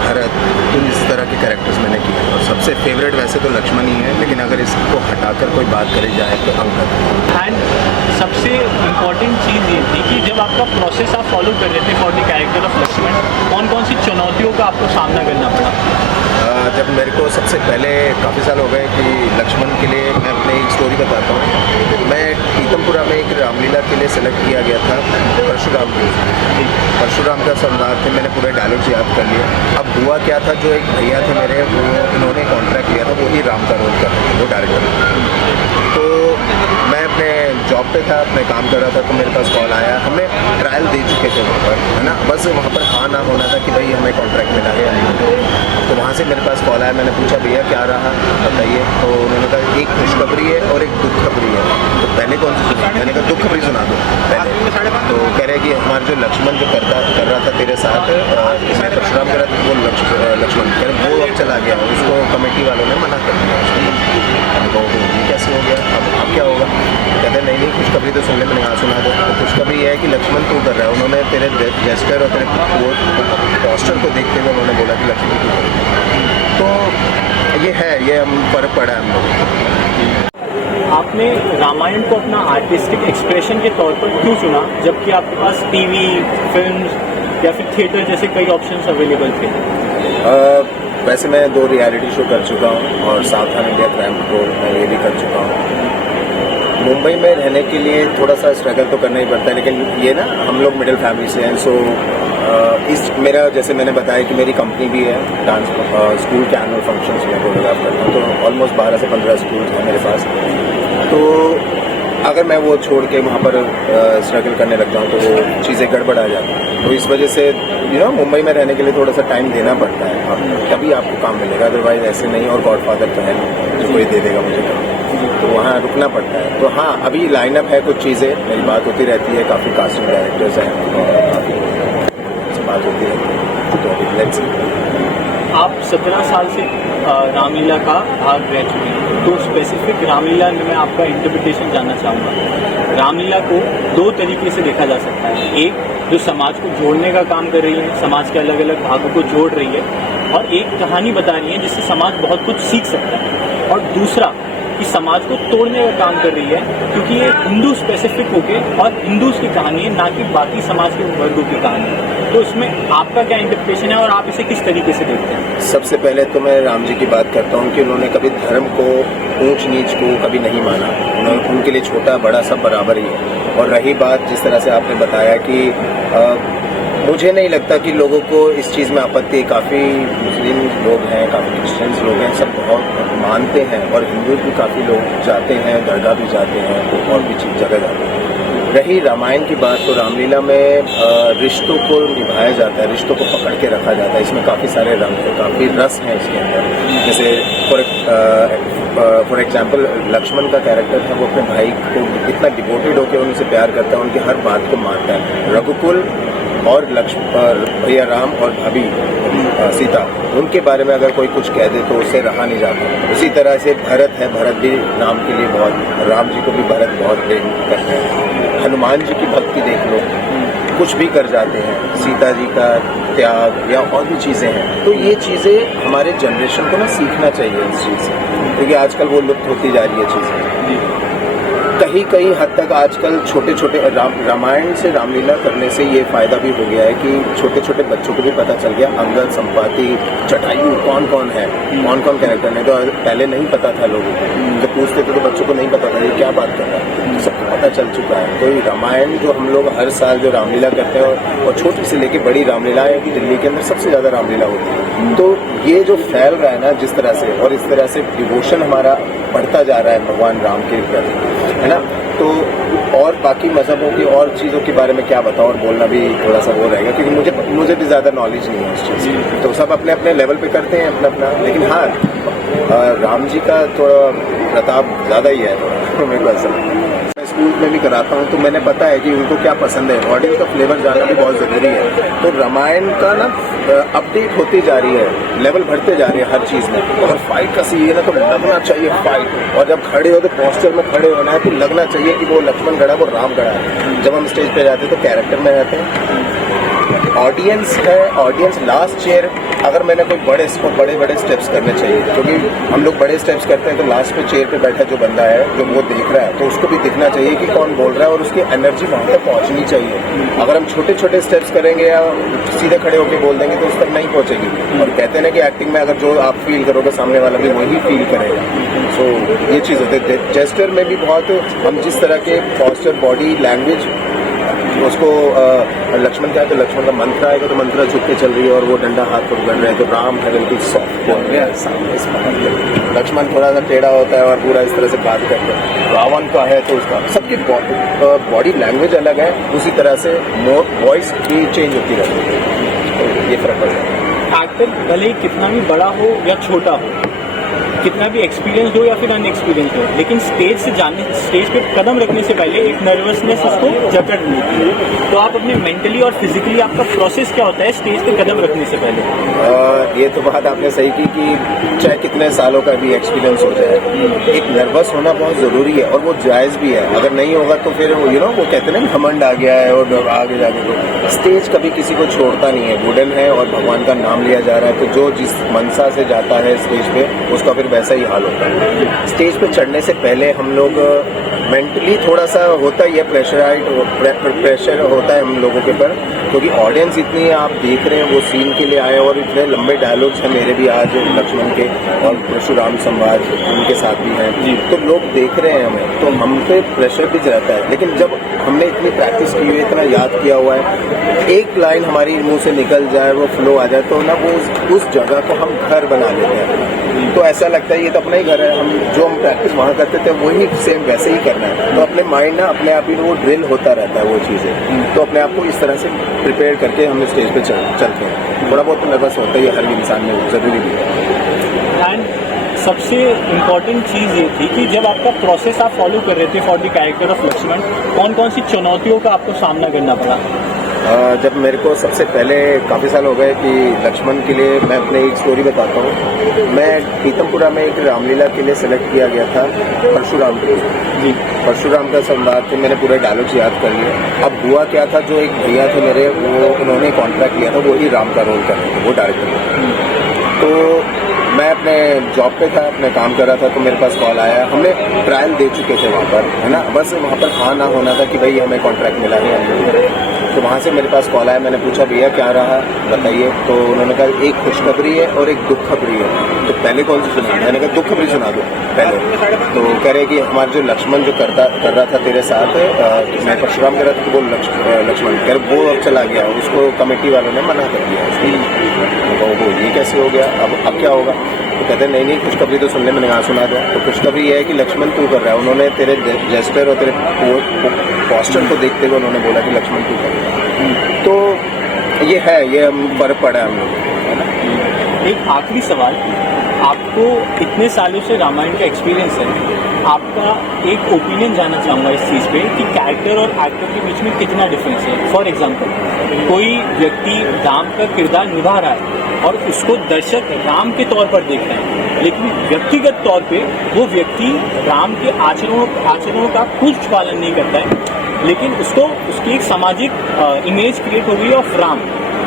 भरत, तो इस तरह के कैरेक्टर्स मैंने किए, और सबसे फेवरेट वैसे तो लक्ष्मण ही है, लेकिन अगर इसको हटाकर कोई बात करी जाए तो अंगद। एंड सबसे इम्पॉर्टेंट चीज़ ये थी कि जब आपका प्रोसेस आप फॉलो कर रहे थे for the character of Lakshman, कौन कौन सी चुनौतियों का आपको सामना करना पड़ा? जब मेरे को सबसे पहले काफ़ी साल हो गए कि लक्ष्मण के लिए मैं अपनी एक स्टोरी बताता हूँ। मैं पीतमपुरा में एक रामलीला के लिए सेलेक्ट किया गया था, परशुराम की। परशुराम का संवाद थे, मैंने पूरे डायलॉग्स याद कर लिए। अब हुआ क्या था, जो एक भैया थे मेरे, वो इन्होंने कॉन्ट्रैक्ट लिया था, वो ही राम का रोल कर, वो डायरेक्टर। तो मैं अपने जॉब पे था, अपने काम कर रहा था, तो मेरे पास कॉल आया। हमने ट्रायल दे चुके थे वहाँ पर, है ना, बस वहाँ पर हाँ ना होना था कि भाई हमें कॉन्ट्रैक्ट मिला है या नहीं। तो वहाँ से मेरे पास कॉल आया, मैंने पूछा भैया क्या रहा बताइए। तो उन्होंने कहा एक खुशखबरी है और एक दुख खबरी है। तो पहले कौन सी सुनी? मैंने कहा दुख खबरी सुना दो पहले। तो कह रहे कि हमारा जो लक्ष्मण जो कर रहा था तेरे साथ, मैं परशुराम कर रहा था, वो लक्ष्मण कह रहे वो अब चला गया, उसको कमेटी वालों ने मना कर दिया उसको। ये कैसे हो गया, अब क्या होगा? कहते नहीं खुशखबरी तो सुनने, मैंने कहा सुना दो। तो खुशखबरी ये है कि लक्ष्मण तू कर रहा है। उन्होंने तेरे जेस्टर और तेरे वो पोस्टर को देखते हुए उन्होंने बोला कि लक्ष्मण तू कर। तो ये है, ये हम फर्क पड़ा है हम लोग। आपने रामायण को अपना आर्टिस्टिक एक्सप्रेशन के तौर पर क्यों चुना, जबकि आपके पास टीवी, फिल्म्स या फिर थिएटर जैसे कई ऑप्शंस अवेलेबल थे? वैसे मैं 2 रियलिटी शो कर चुका हूँ और सावधान इंडिया क्राइम पेट्रोल मैं ये भी कर चुका हूँ। मुंबई में रहने के लिए थोड़ा सा स्ट्रगल तो करना ही पड़ता है, लेकिन ये ना हम लोग मिडिल फैमिली से हैं। सो इस मेरा, जैसे मैंने बताया कि मेरी कंपनी भी है, डांस स्कूल के एनुअल फंक्शंस में कोरियोग्राफ करता हूँ, तो ऑलमोस्ट 12 से 15 स्कूल हैं मेरे पास। तो अगर मैं वो छोड़ के वहाँ पर स्ट्रगल करने लग जाऊँ तो वो चीज़ें गड़बड़ा जाती हैं। तो इस वजह से मुंबई में रहने के लिए थोड़ा सा टाइम देना पड़ता है, तभी आपको काम मिलेगा, अदरवाइज ऐसे नहीं। और गॉडफादर तो है नहीं जो कोई दे देगा मुझे काम, तो वहाँ रुकना पड़ता है। तो हाँ, अभी लाइनअप है, कुछ चीज़ें मेरी बात होती रहती है, काफ़ी कास्टिंग डायरेक्टर्स हैं और काफ़ी बात होती रहती है, तो अभी लेट्स सी। आप 17 साल से रामलीला का भाग रह चुके हैं, तो स्पेसिफिक रामलीला में मैं आपका इंटरप्रिटेशन जानना चाहूँगा। रामलीला को दो तरीके से देखा जा सकता है, एक जो समाज को जोड़ने का काम कर रही है, समाज के अलग अलग भागों को जोड़ रही है, और एक कहानी बता रही है जिससे समाज बहुत कुछ सीख सकता है, और दूसरा कि समाज को तोड़ने का काम कर रही है, क्योंकि ये हिंदू स्पेसिफिक होके और हिंदूज की कहानी है, ना कि बाकी समाज के वर्गों की कहानी है। तो इसमें आपका क्या इंटरप्रिटेशन है और आप इसे किस तरीके से देखते हैं? सबसे पहले तो मैं राम जी की बात करता हूँ कि उन्होंने कभी धर्म को, ऊंच नीच को कभी नहीं माना। उनके लिए छोटा बड़ा सब बराबर ही है। और रही बात जिस तरह से आपने बताया कि मुझे नहीं लगता कि लोगों को इस चीज़ में आपत्ति, काफ़ी मुस्लिम लोग हैं, काफ़ी क्रिश्चियंस लोग हैं, सब बहुत मानते हैं, और हिंदू भी काफ़ी लोग जाते हैं, दरगाह भी जाते हैं, तो और भी चीज़ जगह जाते हैं। रही रामायण की बात, तो रामलीला में रिश्तों को निभाया जाता है, रिश्तों को पकड़ के रखा जाता है। इसमें काफ़ी सारे रंग हैं, काफ़ी रस हैं इसके अंदर। जैसे फॉर एग्जाम्पल लक्ष्मण का कैरेक्टर है, वो अपने भाई को इतना डिवोटेड होकर उनसे प्यार करता है, उनकी हर बात को मानता है। रघुकुल और भैया राम और भाभी सीता, उनके बारे में अगर कोई कुछ कह दे तो उससे रहा नहीं जाता। उसी तरह से भरत है, भरत भी राम के लिए बहुत, राम जी को भी भरत बहुत प्रेम करते हैं। हनुमान जी की भक्ति देख लो, कुछ भी कर जाते हैं। सीता जी का त्याग या और भी चीज़ें हैं, तो ये चीज़ें हमारे जनरेशन को ना सीखना चाहिए इस चीज़ से, क्योंकि आजकल वो लुप्त होती जा रही है चीज़ें। कहीं हद तक आजकल छोटे छोटे रामायण से रामलीला करने से ये फायदा भी हो गया है कि छोटे छोटे बच्चों को भी पता चल गया अंगद, संपाति, जटायु कौन कौन है, कौन कौन कैरेक्टर है। तो पहले नहीं पता था लोगों को, जब पूछते थे तो बच्चों को नहीं पता था ये क्या बात कर रहा है, सबको पता चल चुका है। तो ये रामायण जो हम लोग हर साल जो रामलीला करते हैं, और छोटी से लेके बड़ी रामलीला है कि दिल्ली के अंदर सबसे ज़्यादा रामलीला होती है, तो ये जो फैल रहा है ना जिस तरह से, और इस तरह से डिवोशन हमारा बढ़ता जा रहा है भगवान राम के प्रति, है ना। तो और बाकी मजहबों की और चीज़ों के बारे में क्या बताऊं, और बोलना भी थोड़ा सा वो रहेगा, क्योंकि मुझे भी ज़्यादा नॉलेज नहीं है इस चीज़ की। तो सब अपने अपने लेवल पे करते हैं अपना अपना, लेकिन हाँ राम जी का थोड़ा प्रताप ज़्यादा ही है थोड़ा, मेरे को ऐसा लगता है। मैं स्कूल में भी कराता हूँ, तो मैंने पता है कि उनको क्या पसंद है, ऑडियंस का फ्लेवर जानना भी बहुत ज़रूरी है। तो रामायण का ना अपडेट होती जा रही है, लेवल बढ़ते जा रही है हर चीज़ में। अगर फाइट का सीन है ना तो लगना चाहिए फाइट, और जब खड़े हो तो पोस्टर में खड़े होना है तो लगना चाहिए कि वो लक्ष्मण खड़ा, वो राम खड़ा है। जब हम स्टेज पे जाते हैं तो कैरेक्टर में रहते हैं। ऑडियंस है, ऑडियंस लास्ट चेयर, अगर मैंने कोई बड़े स्टेप्स करने चाहिए, क्योंकि हम लोग बड़े स्टेप्स करते हैं तो लास्ट पे चेयर पे बैठा जो बंदा है, जो वो देख रहा है, तो उसको भी दिखना चाहिए कि कौन बोल रहा है, और उसकी एनर्जी वहाँ तक पहुँचनी चाहिए। अगर हम छोटे छोटे स्टेप्स करेंगे या सीधे खड़े होकर बोल देंगे तो उस तक नहीं पहुँचेगी। और कहते हैं ना कि एक्टिंग में अगर जो आप फील करोगे सामने वाला भी वही फील करेगा। सो ये चीज़ होती है। जेस्चर में भी बहुत हम जिस तरह के पोस्चर, बॉडी लैंग्वेज, उसको लक्ष्मण क्या है तो लक्ष्मण का मंत्र आएगा तो मंत्र झुक के चल रही है, और वो डंडा हाथ पर पकड़ रहे हैं, तो राम है बिल्कुल सॉफ्ट बोल रहे हैं सामने से। लक्ष्मण थोड़ा सा टेढ़ा होता है और पूरा इस तरह से बात करते हैं। रावण का है तो उसका सबकी बॉडी लैंग्वेज अलग है, उसी तरह से वॉइस भी चेंज होती रहती है, तो ये फर्क पड़ता है। एक्टर भले ही कितना भी बड़ा हो या छोटा हो, कितना भी एक्सपीरियंस हो या फिर अनएक्सपीरियंस हो, लेकिन स्टेज पे कदम रखने से पहले एक नर्वसनेस उसको जकड़ लेती है। तो आप अपने मेंटली और फिजिकली आपका प्रोसेस क्या होता है स्टेज पे कदम रखने से पहले? ये तो बात आपने सही की कि चाहे कितने सालों का भी एक्सपीरियंस हो जाए, एक नर्वस होना बहुत ज़रूरी है, और वो जायज़ भी है। अगर नहीं होगा तो फिर वो कहते हैं ना घमंड आ गया है, और आगे जाके तो स्टेज कभी किसी को छोड़ता नहीं है, वुडन है और भगवान का नाम लिया जा रहा है, तो जो जिस मनसा से जाता है स्टेज पे उसका फिर वैसा ही हाल होता है। स्टेज पे चढ़ने से पहले हम लोग मेंटली थोड़ा सा होता ही है, प्रेशर होता है हम लोगों के पर, क्योंकि ऑडियंस इतनी आप देख रहे हैं, वो सीन के लिए आए, और इतने लंबे डायलॉग्स हैं मेरे भी आज लक्ष्मण के और परशुराम संवाद उनके साथ भी हैं, तो लोग देख रहे हैं हमें, तो हम पे प्रेशर भी रहता है। लेकिन जब हमने इतनी प्रैक्टिस की हुई है, इतना याद किया हुआ है, एक लाइन हमारी मुंह से निकल जाए, वो फ्लो आ जाए, तो ना वो उस जगह को हम घर बना लेते हैं। तो ऐसा लगता है ये तो अपना ही घर है, हम जो हम प्रैक्टिस वहाँ करते थे वही सेम वैसे ही करना है। तो अपने माइंड ना अपने आप ही वो ड्रिल होता रहता है वो चीज़ें, तो अपने आप को इस तरह से प्रिपेयर करके हम स्टेज पे चलते हैं। थोड़ा बहुत नर्वस होता है, ये हर इंसान में ज़रूरी भी है। एंड सबसे इम्पॉर्टेंट चीज़ ये थी कि जब आपका प्रोसेस आप फॉलो कर रहे थे for the character of Lakshman, कौन कौन सी चुनौतियों का आपको सामना करना पड़ा? जब मेरे को सबसे पहले काफ़ी साल हो गए कि लक्ष्मण के लिए मैं अपने एक स्टोरी बताता हूँ। मैं पीतमपुरा में एक रामलीला के लिए सेलेक्ट किया गया था, परशुराम के जी, परशुराम का संवाद थे, मैंने पूरे डायलॉग्स याद कर लिए। अब हुआ क्या था, जो एक भैया थे मेरे, वो उन्होंने कॉन्ट्रैक्ट लिया था, वो ही राम का रोल कर रहे थे, वो डायरेक्टर। तो मैं अपने जॉब पे था, अपने काम कर रहा था, तो मेरे पास कॉल आया। हमने ट्रायल दे चुके थे वहाँ पर, है ना, बस वहाँ पर हाँ ना होना था कि भाई हमें कॉन्ट्रैक्ट मिला है। तो वहाँ से मेरे पास कॉल आया, मैंने पूछा भैया क्या रहा बताइए। तो उन्होंने कहा एक खुशखबरी है और एक दुख खबरी है। तो पहले कौन सी सुना? मैंने कहा दुख खबरी सुना दो पहले। तो कह रहे कि हमारा जो लक्ष्मण जो कर रहा था तेरे साथ, मैं परशुराम कर रहा था, तो वो लक्ष्मण कह रहे वो अब चला गया, उसको कमेटी वालों ने मना कर दिया। वो ये कैसे हो गया, अब क्या होगा? तो कहते नहीं नहीं खुशखबरी तो सुन ले। मैंने कहा सुना दो। तो खुशखबरी ये है कि लक्ष्मण तू कर रहा है। उन्होंने तेरे जेस्टर और तेरे पोस्टर को देखते हुए उन्होंने बोला कि लक्ष्मण तू कर रहा है। तो ये है, ये फर्क पड़ा है हम लोग, है ना। एक आखिरी सवाल, आपको इतने सालों से रामायण का एक्सपीरियंस है, आपका एक ओपिनियन जानना चाहूँगा इस चीज़ पे कि कैरेक्टर और एक्टर के बीच में कितना डिफरेंस है। फॉर एग्जांपल, कोई व्यक्ति राम का किरदार निभा रहा है और उसको दर्शक राम के तौर पर देख रहे हैं, लेकिन व्यक्तिगत तौर पे वो व्यक्ति राम के आचरणों का कुछ पालन नहीं करता है, लेकिन उसकी एक सामाजिक इमेज क्रिएट हो गई ऑफ राम।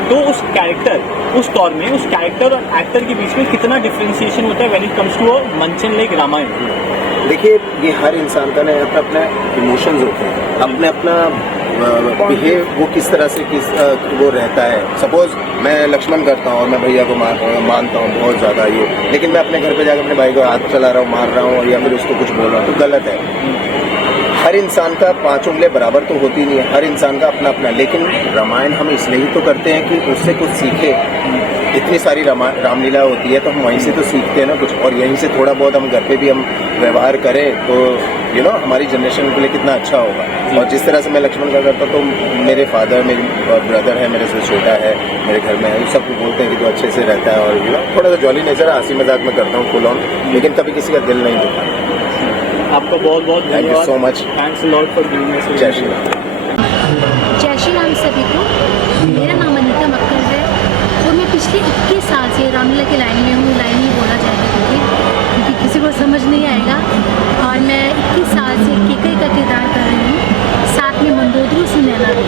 तो उस कैरेक्टर, उस तौर में उस कैरेक्टर और एक्टर के बीच में कितना डिफ्रेंसिएशन होता है when it comes to a manchan like Ramayan? देखिए, ये हर इंसान का ना अपना अपना इमोशंस होते हैं, अपने अपना बिहेव वो किस तरह से वो रहता है। सपोज मैं लक्ष्मण करता हूँ और मैं भैया को मानता हूँ बहुत ज़्यादा ये, लेकिन मैं अपने घर पे जाकर अपने भाई को हाथ चला रहा हूँ, मार रहा हूँ या फिर उसको कुछ बोल रहा हूँ, तो गलत है। हर इंसान का 5 उंगलियां बराबर तो होती नहीं है, हर इंसान का अपना अपना। लेकिन रामायण हम इसलिए ही तो करते हैं कि उससे कुछ सीखे। इतनी सारी रामलीला होती है तो हम वहीं से तो सीखते हैं ना कुछ, और यहीं से थोड़ा बहुत हम घर पे भी हम व्यवहार करें तो हमारी जनरेशन के लिए कितना अच्छा होगा। और जिस तरह से मैं लक्ष्मण का करता तो मेरे फादर, मेरी ब्रदर है, मेरे से छोटा है, मेरे घर में है, सब बोलते हैं कि तो अच्छे से रहता है और थोड़ा सा जॉली नेचर है, हंसी मजाक में करता हूँ फुल ऑन, लेकिन कभी किसी का दिल नहीं दुखा। आपका बहुत बहुत thank you so much. Thanks a lot for giving us. जय श्री राम। जय श्री राम सभी को। मेरा नाम अनीता मक्कर है और मैं पिछले 21 साल से रामलीला की लाइन में हूँ। लाइन ही बोला जाएगा क्योंकि किसी को समझ नहीं आएगा। और मैं 21 साल से केकई का किरदार कर रही हूँ, साथ में मंदोदरी सुनैना भी।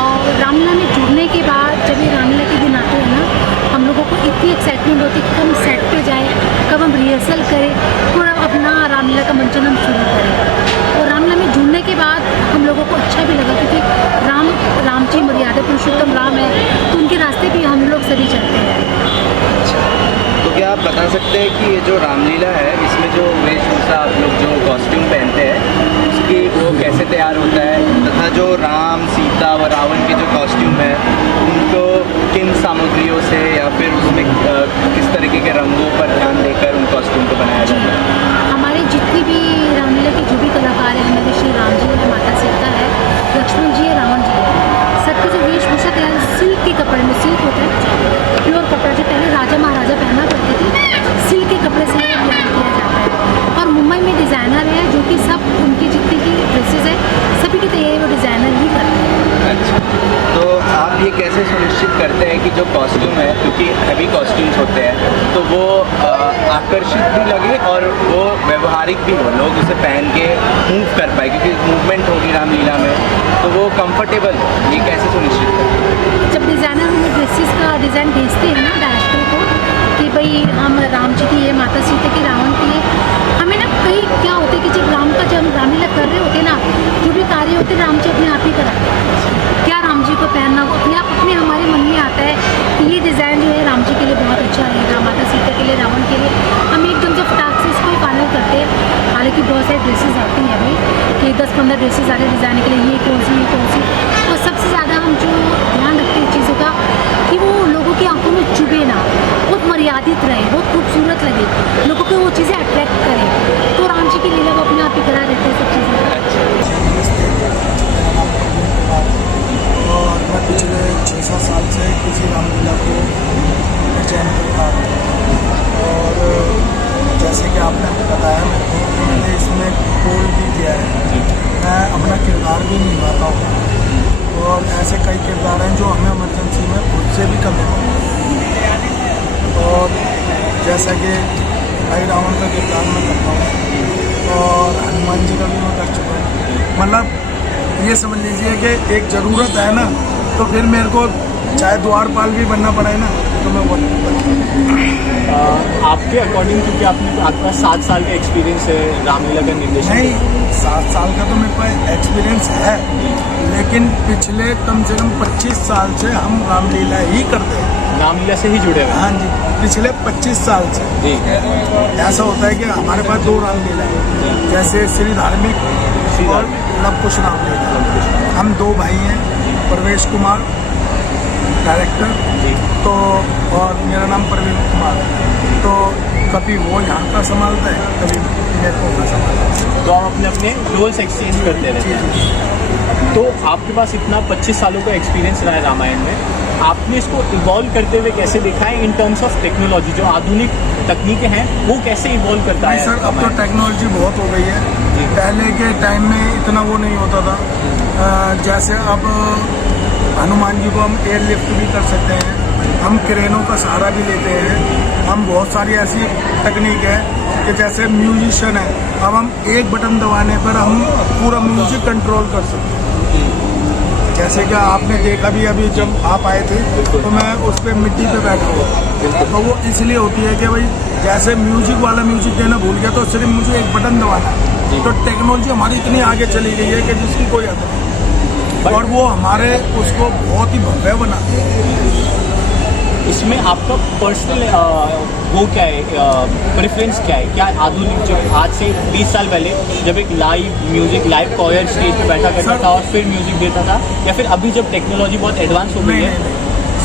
और रामलीला में जुड़ने के बाद जब ये रामलीला के दिन आते हैं ना, हम लोगों को इतनी एक्साइटमेंट होती है कि हम सेट पे जाएँ, कब हम रिहर्सल करें, पूरा अपना रामलीला का मंचन हम शुरू करें। और रामलीला में जुड़ने के बाद हम लोगों को अच्छा भी लगा क्योंकि राम जी मर्यादा पुरुषोत्तम राम है, तो उनके रास्ते भी हम लोग सभी चलते हैं। तो क्या आप बता सकते हैं कि ये जो रामलीला है, इसमें जो वेशभूषा आप लोग जो कॉस्ट्यूम पहनते हैं उसकी वो कैसे तैयार होता है, तथा जो राम, सीता व रावण के जो कॉस्ट्यूम है उनको किन सामग्रियों से या फिर उसमें किस तरीके के रंगों पर ध्यान देकर उन कॉस्ट्यूम को बनाया जाता है? हमारे जितनी भी रामलीला के जो भी कलाकार हैं, हमारे श्री राम जी है, माता सीता है, लक्ष्मण जी है, रावण जी है, सबकी जो वेशभूषा तैयार सिल्क के कपड़े में, सिल्क होता है प्योर कपड़ा जो पहले राजा महाराजा पहना करते थे, सिल्क के कपड़े से तैयार किया जाता है। और मुंबई में डिज़ाइनर है जो कि सब उनकी जितनी भी ड्रेसेस है सभी की तैयारी वो डिज़ाइनर ही करते हैं। अच्छा, तो आप ये कैसे सुनिश्चित करते हैं कि जो कॉस्ट्यूम है, क्योंकि हैवी कॉस्ट्यूम्स होते हैं, तो वो आकर्षित भी लगे और वो व्यवहारिक भी हो, लोग उसे पहन के मूव कर पाए, क्योंकि मूवमेंट होगी रामलीला में, तो वो कंफर्टेबल हो, ये कैसे सुनिश्चित करते हैं? जब डिज़ाइनर हमें ड्रेसेस का डिज़ाइन भेजते हैं ना डायरेक्टर को कि भाई हम राम जी की है, माता सीता की, रावण की है, हमें ना कहीं क्या होता है कि जब हम रामलीला कर रहे होते ना, जो भी कार्य होते राम जी अपने आप ही कराते हैं। क्या राम जी को पहनना हो अपने आप हमारे मन में आता है कि ये डिज़ाइन जो है राम जी के लिए बहुत अच्छा रहेगा, माता सीता के लिए, रावण के लिए, हम एकदम से फटाक से इसको ही फाइनल करते हैं। हालांकि बहुत सारी ड्रेसेस आती हैं अभी कि 10-15 ड्रेसेस आ रहे डिज़ाइन के लिए, ये कौन सी और सबसे ज़्यादा हम जो ध्यान रखते हैं चीज़ों का कि वो लोगों की आंखों में चुभे ना, बहुत मर्यादित रहे, बहुत खूबसूरत लगे। चैन पर था। और जैसे कि आपने बताया मेरे को, मैंने इसमें रोल भी किया है, मैं अपना किरदार भी निभाता हूँ। और ऐसे कई किरदार हैं जो हमें इमरजेंसी में खुद से भी करने पड़ते हैं। और जैसा कि भाई रावण का किरदार मैं करता हूँ और हनुमान जी का भी मैं कर चुका हूँ। मतलब ये समझ लीजिए कि एक ज़रूरत है ना, तो फिर मेरे को चाहे द्वारपाल भी बनना पड़े ना, तो मैं वो आपके अकॉर्डिंग, क्योंकि आपके पास 7 साल का एक्सपीरियंस है रामलीला का निर्देशन। नहीं, 7 साल का तो मेरे पास एक्सपीरियंस है, लेकिन पिछले कम से कम 25 साल से हम रामलीला ही करते हैं। रामलीला से ही जुड़े हुए? हाँ जी, पिछले 25 साल से। जी। ऐसा होता है कि हमारे पास 2 रामलीला है, जैसे श्री धार्मिक और लव कुश रामलीला। हम 2 भाई हैं, प्रवेश कुमार डायरेक्टर, तो और मेरा नाम प्रवीण कुमार है। तो कभी वो यहाँ का संभालता है, कभी मेरे को वहाँ संभालता है। तो आप अपने अपने रोल्स एक्सचेंज करते रहते हैं। तो आपके पास इतना 25 सालों का एक्सपीरियंस रहा है रामायण में, आपने इसको इवॉल्व करते हुए कैसे देखा है इन टर्म्स ऑफ टेक्नोलॉजी? जो आधुनिक तकनीकें हैं वो कैसे इवॉल्व करता है? सर, अब तो टेक्नोलॉजी बहुत हो गई है। पहले के टाइम में इतना वो नहीं होता था। जैसे अब हनुमान जी को हम एयरलिफ्ट भी कर सकते हैं, हम क्रेनों का सहारा भी लेते हैं। हम बहुत सारी ऐसी तकनीक है कि जैसे म्यूजिशियन है, अब हम एक बटन दबाने पर हम पूरा म्यूजिक कंट्रोल कर सकते हैं। जैसे कि आपने देखा भी अभी जब आप आए थे, तो मैं उस पर मिट्टी पे बैठा हुआ, तो वो इसलिए होती है कि भाई जैसे म्यूजिक वाला म्यूजिक देना भूल गया तो सिर्फ मुझे एक बटन दबाना है। तो टेक्नोलॉजी हमारी इतनी आगे चली गई है कि जिसकी कोई हद नहीं, और वो हमारे उसको बहुत ही भव्य बनाते हैं। इसमें आपका पर्सनल वो क्या है, प्रेफरेंस क्या है? क्या आधुनिक, जो आज से 20 साल पहले जब एक live music, live coir stage पे बैठा करता था और फिर म्यूजिक देता था, या फिर अभी जब टेक्नोलॉजी बहुत एडवांस हो गई है?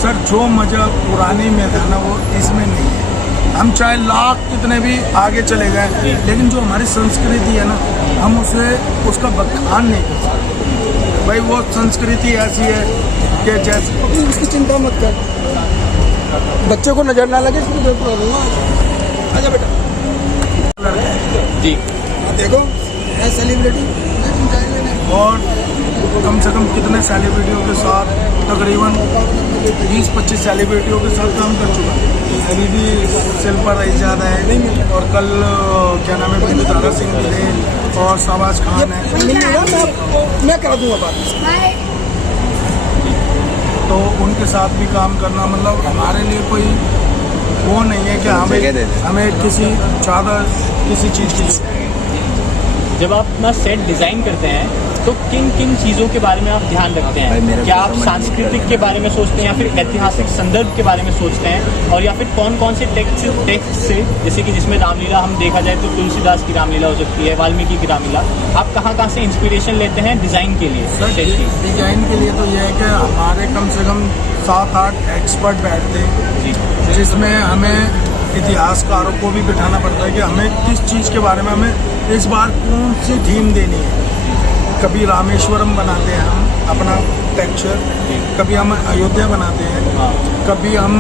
सर, जो मजा पुराने में था ना, वो इसमें नहीं है। हम चाहे लाख कितने भी आगे चले गए, लेकिन जो हमारी संस्कृति है ना, हम उसका बखान नहीं कर सकते। भाई वो संस्कृति ऐसी है कि जैसे उसकी चिंता मत कर, बच्चे को नजर ना लगे, इसको प्रॉब्लम है। आजा बेटा जी। देखो है सेलिब्रिटी, और कम से कम कितने सेलिब्रिटियों के साथ, तकरीबन 20-25 सेलिब्रिटियों के साथ काम कर चुका है। अभी भी शिल्पा रईजाद है, और कल क्या नाम है, बिंदु सिंह भी थे, और शहबाज खान है। मैं करा दूंगा बात। तो उनके साथ भी काम करना मतलब हमारे लिए कोई वो नहीं है कि हमें किसी ज़्यादा किसी चीज़ की। जब आप अपना सेट डिज़ाइन करते हैं तो किन किन चीज़ों के बारे में आप ध्यान रखते हैं? क्या आप सांस्कृतिक के बारे में सोचते हैं, या फिर ऐतिहासिक संदर्भ के बारे में सोचते हैं, और या फिर कौन कौन से टेक्स्ट से, जैसे कि जिसमें रामलीला हम देखा जाए तो तुलसीदास की रामलीला हो सकती है, वाल्मीकि की रामलीला, आप कहाँ से इंस्पिरेशन लेते हैं डिज़ाइन के लिए? डिज़ाइन के लिए तो यह है कि हमारे कम से कम 7-8 एक्सपर्ट बैठते हैं, जिसमें हमें इतिहासकारों को भी बिठाना पड़ता है कि हमें किस चीज़ के बारे में हमें इस बार कौन सी थीम देनी है। कभी रामेश्वरम बनाते हैं हम अपना टेक्सचर, कभी हम अयोध्या बनाते हैं, कभी हम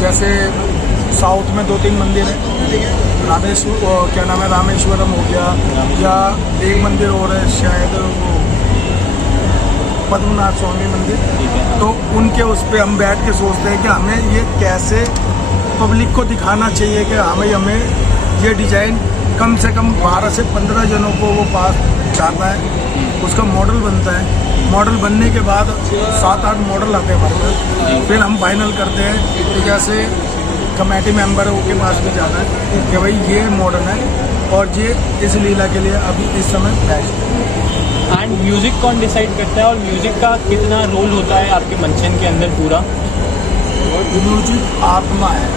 जैसे साउथ में 2-3 मंदिर हैं, क्या नाम है, रामेश्वरम हो गया, या एक मंदिर और है शायद वो पद्मनाभ स्वामी मंदिर, तो उनके उस पर हम बैठ के सोचते हैं कि हमें ये कैसे पब्लिक को दिखाना चाहिए कि हमें ये डिज़ाइन कम से कम 12 से 15 जनों को वो पास जाता है, उसका मॉडल बनता है। मॉडल बनने के बाद 7-8 मॉडल आते हैं हमारे पास, फिर हम फाइनल करते हैं कि जैसे कमेटी मेंबर है उनके पास भी जाना है कि भाई ये मॉडल है और ये इस लीला के लिए अभी इस समय बेस्ट है। एंड म्यूज़िक कौन डिसाइड करता है, और म्यूज़िक का कितना रोल होता है आपके मंचन के अंदर? पूरा म्यूजिक आत्मा है,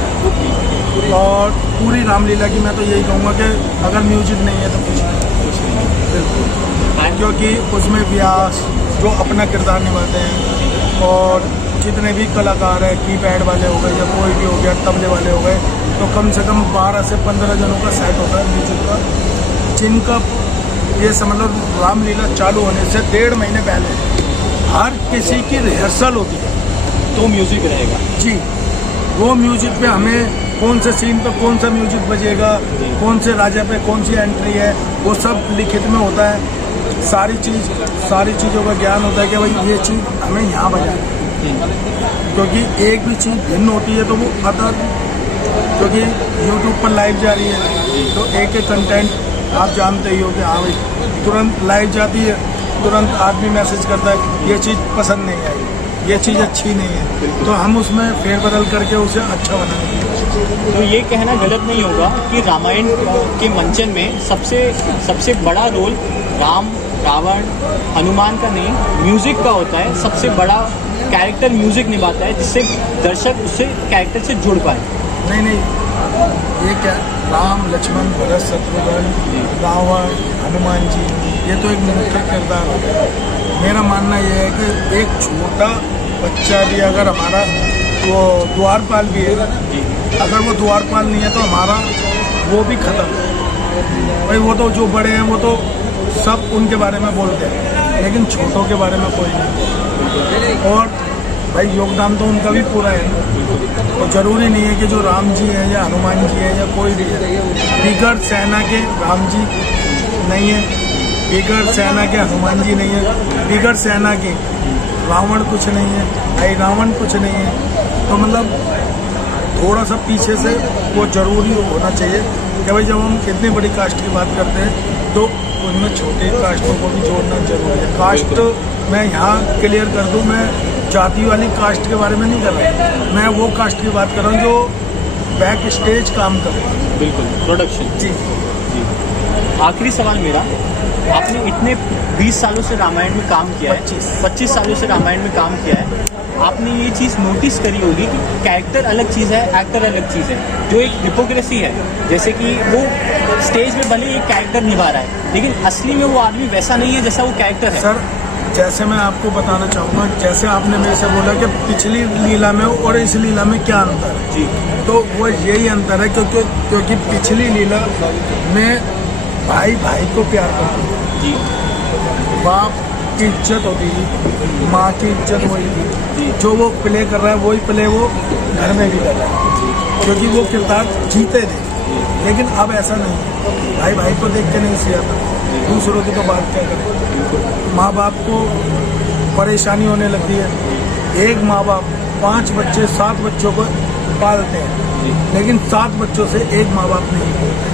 और पूरी रामलीला की मैं तो यही कहूँगा कि अगर म्यूजिक नहीं है तो कुछ नहीं, बिल्कुल। क्योंकि उसमें व्यास जो अपना किरदार निभाते हैं, और जितने भी कलाकार हैं, कीपैड वाले हो गए या कोई भी हो गया, तबले वाले हो गए, तो कम से कम 12 से 15 जनों का सेट होता है म्यूजिक का, जिनका ये समझ लो रामलीला चालू होने से 1.5 महीने पहले हर किसी की रिहर्सल होती है, तो म्यूज़िक रहेगा जी। वो म्यूजिक पे हमें कौन से सीन पे कौन सा म्यूजिक बजेगा, कौन से राजा पे कौन सी एंट्री है, वो सब लिखित में होता है। सारी चीज़ों का ज्ञान होता है कि भाई ये चीज़ हमें यहाँ बजाना, क्योंकि एक भी चीज़ भिन्न होती है तो वो अदर, क्योंकि यूट्यूब पर लाइव जा रही है तो एक कंटेंट आप जानते ही हो कि हाँ भाई तुरंत लाइव जाती है, तुरंत आदमी मैसेज करता है ये चीज़ पसंद नहीं आई, ये चीज़ अच्छी नहीं है, तो हम उसमें फेरबदल करके उसे अच्छा बनाएंगे। तो ये कहना गलत नहीं होगा कि रामायण के मंचन में सबसे बड़ा रोल राम, रावण, हनुमान का नहीं, म्यूज़िक का होता है। सबसे बड़ा कैरेक्टर म्यूज़िक निभाता है, जिससे दर्शक उससे कैरेक्टर से जुड़ पाए। नहीं, ये क्या, राम, लक्ष्मण, भरत, शत्रुघ्न, रावण, हनुमान जी, ये तो एक मुख्य किरदार होता है। मेरा मानना ये है कि एक छोटा बच्चा भी अगर हमारा वो द्वारपाल भी है, अगर वो द्वारपाल नहीं है तो हमारा वो भी खत्म है भाई। वो तो जो बड़े हैं वो तो सब उनके बारे में बोलते हैं, लेकिन छोटों के बारे में कोई नहीं। और भाई योगदान तो उनका भी पूरा है, तो ज़रूरी नहीं है कि जो राम जी हैं या हनुमान जी हैं या कोई भी है, बिगड़ सेना के राम जी नहीं है, बिगड़ सेना के हनुमान जी नहीं है, बिगड़ सेना के रावण कुछ नहीं है, भाई रावण कुछ नहीं है। तो मतलब थोड़ा सा पीछे से वो ज़रूरी होना चाहिए कि भाई जब हम इतनी बड़ी कास्ट की बात करते हैं तो उनमें छोटे कास्टों को भी जोड़ना जरूरी है। कास्ट मैं यहाँ क्लियर कर दूँ, मैं जाति वाली कास्ट के बारे में नहीं कर रहा, मैं वो कास्ट की बात कर रहा हूँ जो बैक स्टेज काम कर रहा है। बिल्कुल, प्रोडक्शन। जी। आखिरी सवाल मेरा, आपने इतने 20 सालों से रामायण में काम किया है, 25 सालों से रामायण में काम किया है, आपने ये चीज़ नोटिस करी होगी कि कैरेक्टर अलग चीज़ है, एक्टर अलग चीज़ है, जो एक हिपोक्रेसी है। जैसे कि वो स्टेज में भले एक कैरेक्टर निभा रहा है, लेकिन असली में वो आदमी वैसा नहीं है जैसा वो कैरेक्टर है। सर, जैसे मैं आपको बताना चाहूँगा, जैसे आपने मेरे से बोला कि पिछली लीला में और इस लीला में क्या अंतर है, जी, तो वो यही अंतर है क्योंकि पिछली लीला में भाई भाई को प्यार करते हैं, जी, बाप की इज्जत होती थी, माँ की इज्जत वही थी, जो वो प्ले कर रहा है वही प्ले वो घर में भी कर रहा है, क्योंकि वो किरदार जीते थे। लेकिन अब ऐसा नहीं, भाई भाई को देख के नहीं सियाता, दूसरों की तो बात क्या करें। माँ बाप को परेशानी होने लगती है, एक माँ बाप 5 बच्चे 7 बच्चों को पालते हैं, लेकिन 7 बच्चों से एक माँ बाप नहीं पालते।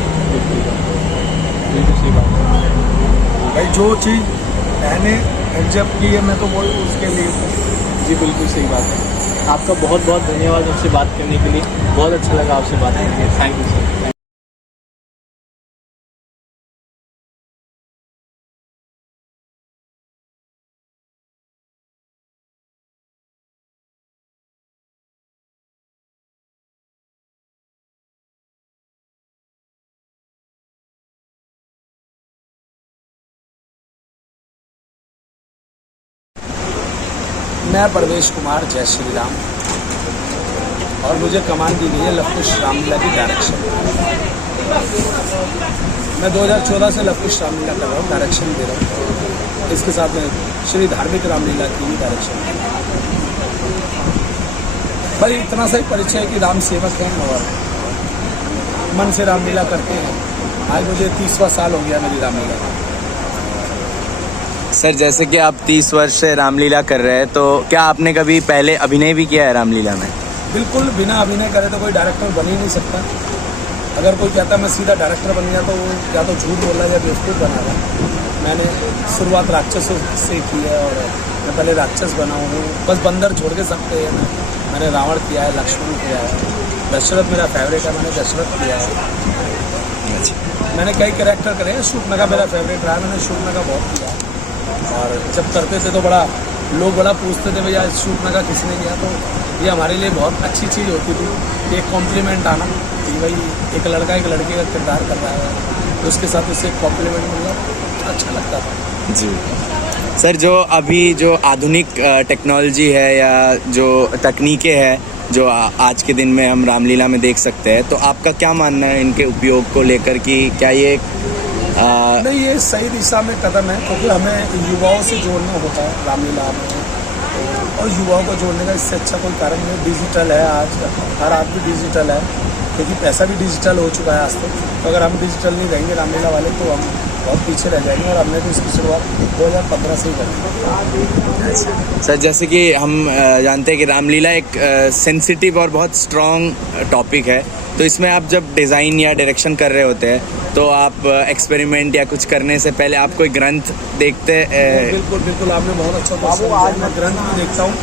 भाई जो चीज़ मैंने एक्सेप्ट की है मैं तो वो उसके लिए। जी बिल्कुल सही बात है। आपका बहुत बहुत धन्यवाद मुझसे बात करने के लिए, बहुत अच्छा लगा आपसे बात करके। Thank you sir. मैं परवेश कुमार, जय श्री राम, और मुझे कमान दी गई है लवकुश रामलीला की डायरेक्शन। मैं 2014 से लवकुश रामलीला कर रहा हूँ, डायरेक्शन दे रहा हूँ। इसके साथ में श्री धार्मिक रामलीला की भी डायरेक्शन कर रहा हूँ। भाई इतना सा ही परिचय कि राम सेवक हैं और मन से रामलीला करते हैं। आज मुझे 30वां साल हो गया मेरी रामलीला का। सर, जैसे कि आप 30 वर्ष से रामलीला कर रहे हैं, तो क्या आपने कभी पहले अभिनय भी किया है रामलीला में? बिल्कुल, बिना अभिनय करे तो कोई डायरेक्टर बन ही नहीं सकता। अगर कोई कहता मैं सीधा डायरेक्टर बन गया तो वो या तो झूठ बोल रहा है या बेवकूफ़ बना रहा है। मैंने शुरुआत राक्षसों से की है और मैं पहले राक्षस बना हूँ, बस बंदर छोड़ के सब पे है। मैंने रावण किया है, लक्ष्मण किया है, दशरथ मेरा फेवरेट है, मैंने दशरथ किया है। मैंने कई कैरेक्टर करे हैं, शूर्पणखा मेरा फेवरेट रहा है, मैंने शूर्पणखा बहुत किया है। और जब करते थे तो लोग बड़ा पूछते थे भैया शूर्पणखा किसने किया, तो ये हमारे लिए बहुत अच्छी चीज़ होती थी, एक कॉम्प्लीमेंट आना कि भाई एक लड़का एक लड़के का किरदार कर रहा है, तो उसके साथ उससे एक कॉम्प्लीमेंट मिलना अच्छा लगता था। जी सर, जो अभी जो आधुनिक टेक्नोलॉजी है या जो तकनीकें हैं जो आज के दिन में हम रामलीला में देख सकते हैं, तो आपका क्या मानना है इनके उपयोग को लेकर कि क्या ये नहीं, ये सही दिशा में कदम है, क्योंकि हमें युवाओं से जोड़ना होता है रामलीला में। और युवाओं को जोड़ने का इससे अच्छा कोई कारण नहीं। डिजिटल है आज, हर आदमी डिजिटल है, क्योंकि पैसा भी डिजिटल हो चुका है आज तक। तो अगर हम डिजिटल नहीं रहेंगे रामलीला वाले तो हम बहुत पीछे रह जाएंगे, और हमने तो इसकी शुरुआत 2015 से ही करी। सर जैसे कि हम जानते हैं कि रामलीला एक सेंसिटिव और बहुत स्ट्रॉन्ग टॉपिक है, तो इसमें आप जब डिज़ाइन या डायरेक्शन कर रहे होते हैं तो आप एक्सपेरिमेंट या कुछ करने से पहले आप कोई ग्रंथ देखते बिल्कुल बिल्कुल, आपने बहुत अच्छा क्वेश्चन किया। मैं ग्रंथ भी देखता हूँ,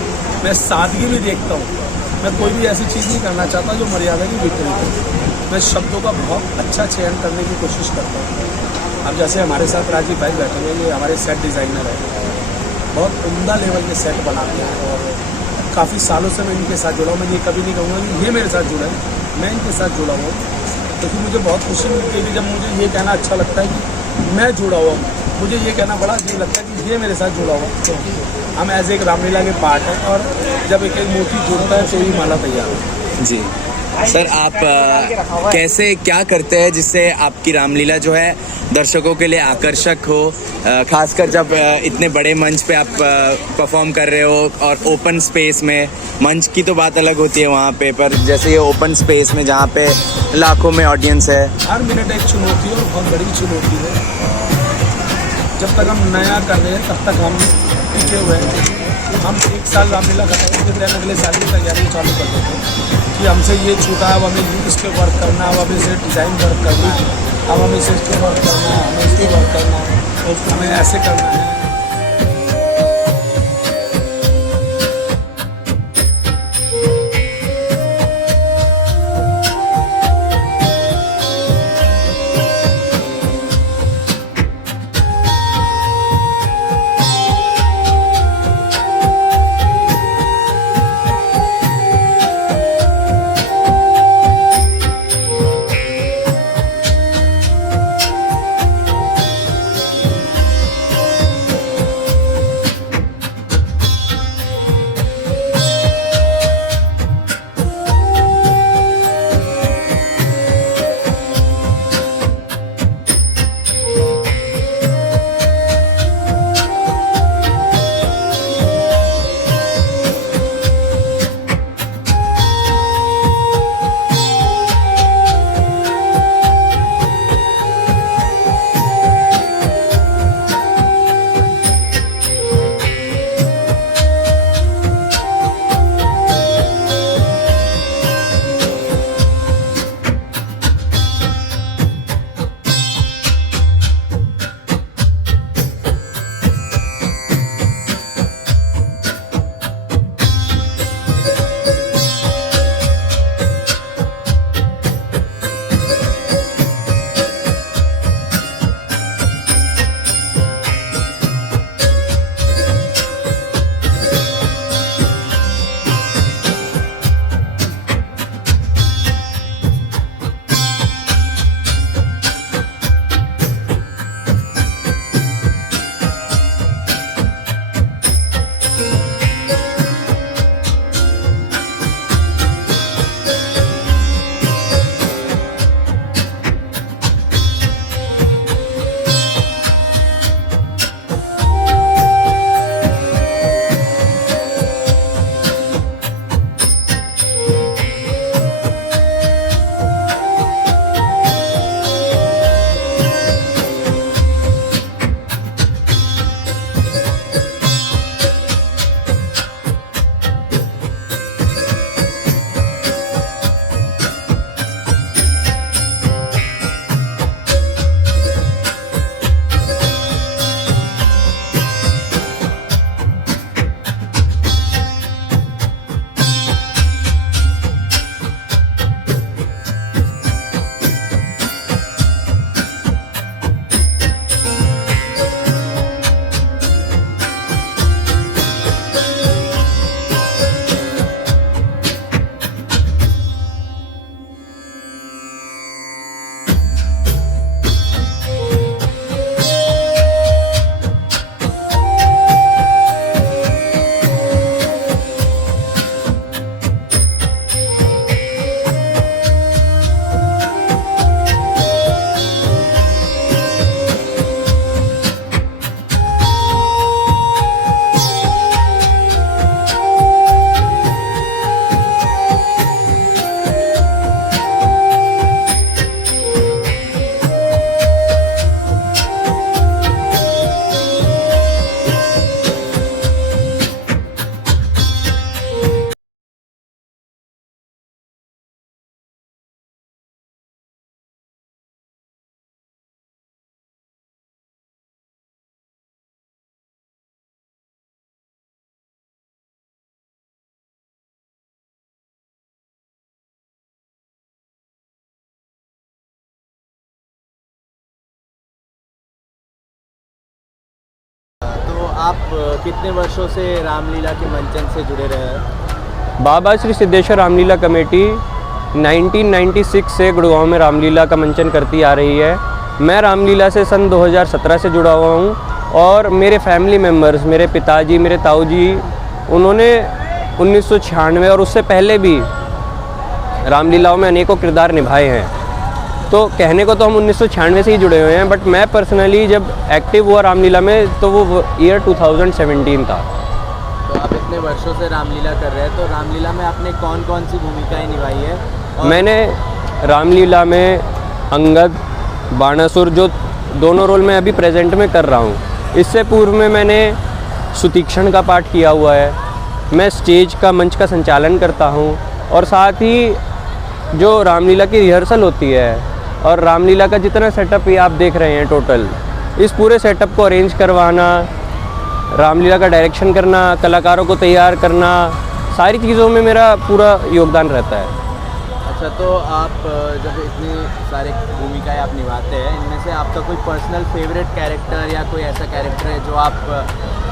मैं सादगी भी देखता हूँ। मैं कोई भी ऐसी चीज़ नहीं करना चाहता जो मर्यादा की विपरीत है। मैं शब्दों का बहुत अच्छा चयन करने की कोशिश करता हूँ। अब जैसे हमारे साथ राजीव भाई बैठे हुए, ये हमारे सेट डिज़ाइनर है, बहुत उम्दा लेवल के सेट बनाते हैं, और काफ़ी सालों से मैं इनके साथ जुड़ा हूँ। मैं ये कभी नहीं कहूँगा कि ये मेरे साथ जुड़ा है, मैं इनके साथ जुड़ा हुआ हूँ, क्योंकि मुझे बहुत खुशी मिलती है कि जब मुझे ये कहना अच्छा लगता है कि मैं जुड़ा हुआ हूँ। मुझे ये कहना बड़ा अजीब लगता है कि ये मेरे साथ जुड़ा हुआ है। हम एज एक रामलीला के पार्ट हैं, और जब एक एक मूर्ति जुड़ता है तो ही माला तैयार है। जी सर, आप कैसे क्या करते हैं जिससे आपकी रामलीला जो है दर्शकों के लिए आकर्षक हो, खासकर जब इतने बड़े मंच पे आप परफॉर्म कर रहे हो, और ओपन स्पेस में। मंच की तो बात अलग होती है वहाँ पे, पर जैसे ये ओपन स्पेस में जहाँ पे लाखों में ऑडियंस है। हर मिनट एक चुनौती है, और बहुत बड़ी चुनौती है। जब तक हम नया कर रहे हैं तब तक हम पीछे हुए हैं। हम एक साल रामलीला खत्म करते हैं, अगले साल की तैयारी चालू कर देते हैं कि हमसे ये छूटा, अब हमें इस पे वर्क करना है, अब हमें इसे डिज़ाइन वर्क करना है, अब हमें इसे इस पे वर्क करना है, हमें इस पे वर्क करना है, हमें ऐसे करना है। आप कितने वर्षों से रामलीला के मंचन से जुड़े रहे हैं? बाबा श्री सिद्धेश्वर रामलीला कमेटी 1996 से गुड़गांव में रामलीला का मंचन करती आ रही है। मैं रामलीला से सन 2017 से जुड़ा हुआ हूँ और मेरे फैमिली मेम्बर्स, मेरे पिताजी, मेरे ताऊ जी, उन्होंने 1996 और उससे पहले भी रामलीलाओं में अनेकों किरदार निभाए हैं। तो कहने को तो हम 1996 से ही जुड़े हुए हैं, बट मैं पर्सनली जब एक्टिव हुआ रामलीला में तो वो ईयर 2017 था। तो आप इतने वर्षों से रामलीला कर रहे हैं, तो रामलीला में आपने कौन कौन सी भूमिकाएं निभाई है? मैंने रामलीला में अंगद, बाणासुर, जो दोनों रोल मैं अभी प्रेजेंट में कर रहा हूँ। इससे पूर्व में मैंने सुतीक्षण का पाठ किया हुआ है। मैं स्टेज का, मंच का संचालन करता हूँ और साथ ही जो रामलीला की रिहर्सल होती है और रामलीला का जितना सेटअप ये आप देख रहे हैं टोटल, इस पूरे सेटअप को अरेंज करवाना, रामलीला का डायरेक्शन करना, कलाकारों को तैयार करना, सारी चीज़ों में मेरा पूरा योगदान रहता है। अच्छा, तो आप जब इतनी सारे भूमिकाएं आप निभाते हैं, इनमें से आपका कोई पर्सनल फेवरेट कैरेक्टर या कोई ऐसा कैरेक्टर है जो आप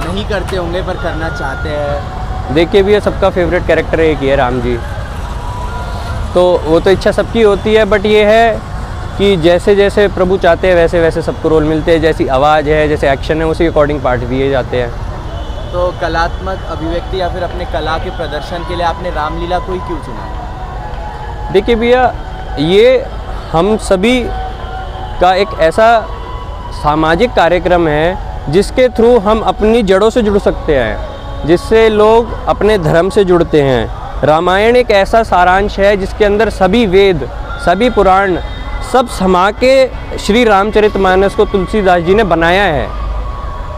नहीं करते होंगे पर करना चाहते हैं? देखिए भैया, सबका फेवरेट कैरेक्टर एक ही है, राम जी। तो वो तो इच्छा सबकी होती है, बट ये है कि जैसे जैसे प्रभु चाहते हैं वैसे वैसे सबको रोल मिलते हैं। जैसी आवाज़ है, जैसे एक्शन है, उसी अकॉर्डिंग पार्ट दिए जाते हैं। तो कलात्मक अभिव्यक्ति या फिर अपने कला के प्रदर्शन के लिए आपने रामलीला को ही क्यों चुना? देखिए भैया, ये हम सभी का एक ऐसा सामाजिक कार्यक्रम है जिसके थ्रू हम अपनी जड़ों से जुड़ सकते हैं, जिससे लोग अपने धर्म से जुड़ते हैं। रामायण एक ऐसा सारांश है जिसके अंदर सभी वेद, सभी पुराण, सब समा के श्री रामचरितमानस को तुलसीदास जी ने बनाया है।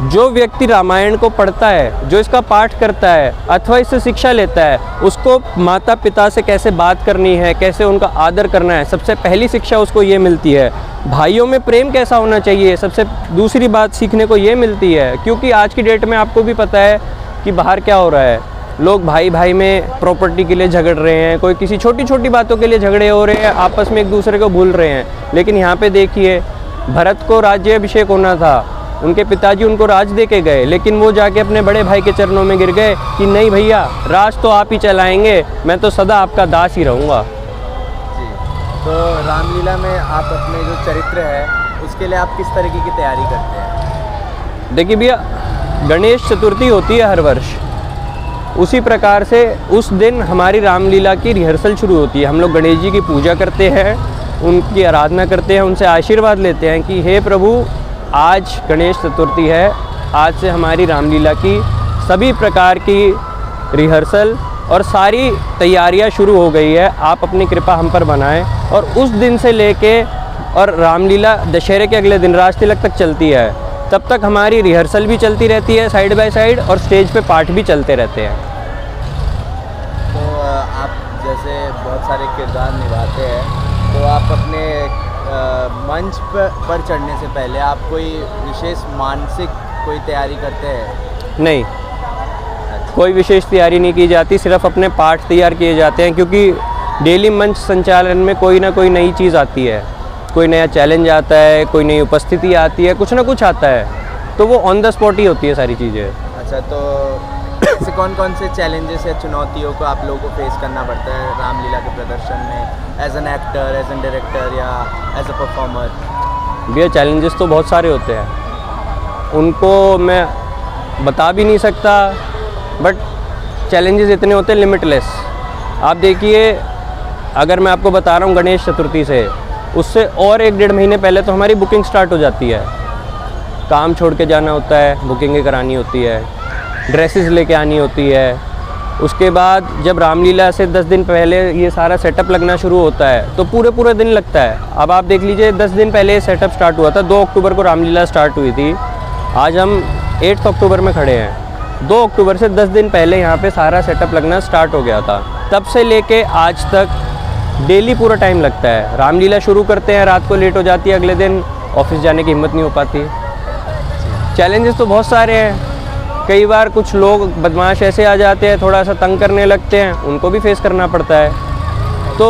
जो व्यक्ति रामायण को पढ़ता है, जो इसका पाठ करता है अथवा इससे शिक्षा लेता है, उसको माता पिता से कैसे बात करनी है, कैसे उनका आदर करना है, सबसे पहली शिक्षा उसको ये मिलती है। भाइयों में प्रेम कैसा होना चाहिए, सबसे दूसरी बात सीखने को ये मिलती है। क्योंकि आज की डेट में आपको भी पता है कि बाहर क्या हो रहा है, लोग भाई भाई में प्रॉपर्टी के लिए झगड़ रहे हैं, कोई किसी छोटी छोटी बातों के लिए झगड़े हो रहे हैं, आपस में एक दूसरे को भूल रहे हैं। लेकिन यहाँ पे देखिए, भरत को राज्याभिषेक होना था, उनके पिताजी उनको राज दे के गए, लेकिन वो जाके अपने बड़े भाई के चरणों में गिर गए कि नहीं भैया, राज तो आप ही चलाएंगे, मैं तो सदा आपका दास ही रहूँगा। जी, तो रामलीला में आप अपने जो चरित्र है उसके लिए आप किस तरीके की तैयारी करते हैं? देखिए भैया, गणेश चतुर्थी होती है हर वर्ष, उसी प्रकार से उस दिन हमारी रामलीला की रिहर्सल शुरू होती है। हम लोग गणेश जी की पूजा करते हैं, उनकी आराधना करते हैं, उनसे आशीर्वाद लेते हैं कि हे प्रभु, आज गणेश चतुर्थी है, आज से हमारी रामलीला की सभी प्रकार की रिहर्सल और सारी तैयारियां शुरू हो गई है, आप अपनी कृपा हम पर बनाएं। और उस दिन से लेके और रामलीला दशहरे के अगले दिन राज तिलक तक चलती है, तब तक हमारी रिहर्सल भी चलती रहती है साइड बाय साइड, और स्टेज पे पाठ भी चलते रहते हैं। तो आप जैसे बहुत सारे किरदार निभाते हैं, तो आप अपने मंच पर चढ़ने से पहले आप कोई विशेष मानसिक कोई तैयारी करते हैं? नहीं, कोई विशेष तैयारी नहीं की जाती, सिर्फ अपने पाठ तैयार किए जाते हैं। क्योंकि डेली मंच संचालन में कोई ना कोई नई चीज़ आती है, कोई नया चैलेंज आता है, कोई नई उपस्थिति आती है, कुछ ना कुछ आता है, तो वो ऑन द स्पॉट ही होती है सारी चीज़ें। अच्छा, तो ऐसे कौन कौन से चैलेंजेस या चुनौतियों को आप लोगों को फेस करना पड़ता है रामलीला के प्रदर्शन में, as an actor, as an director या एज अ परफॉर्मर? भैया, चैलेंजेस तो बहुत सारे होते हैं, उनको मैं बता भी नहीं सकता, बट चैलेंजेस इतने होते हैं लिमिटलेस। आप देखिए, अगर मैं आपको बता रहा हूँ गणेश चतुर्थी से, उससे और 1-1.5 महीने पहले तो हमारी बुकिंग स्टार्ट हो जाती है। काम छोड़ के जाना होता है, बुकिंगें करानी होती है, ड्रेसेस लेके आनी होती है। उसके बाद जब रामलीला से 10 दिन पहले ये सारा सेटअप लगना शुरू होता है, तो पूरे दिन लगता है। अब आप देख लीजिए, 10 दिन पहले सेटअप स्टार्ट हुआ था, 2 अक्टूबर को रामलीला स्टार्ट हुई थी, आज हम 8 अक्टूबर में खड़े हैं। 2 अक्टूबर से 10 दिन पहले यहाँ पे सारा सेटअप लगना स्टार्ट हो गया था। तब से लेके आज तक डेली पूरा टाइम लगता है। रामलीला शुरू करते हैं, रात को लेट हो जाती है, अगले दिन ऑफिस जाने की हिम्मत नहीं हो पाती। चैलेंजेस तो बहुत सारे हैं। कई बार कुछ लोग बदमाश ऐसे आ जाते हैं, थोड़ा सा तंग करने लगते हैं, उनको भी फेस करना पड़ता है। तो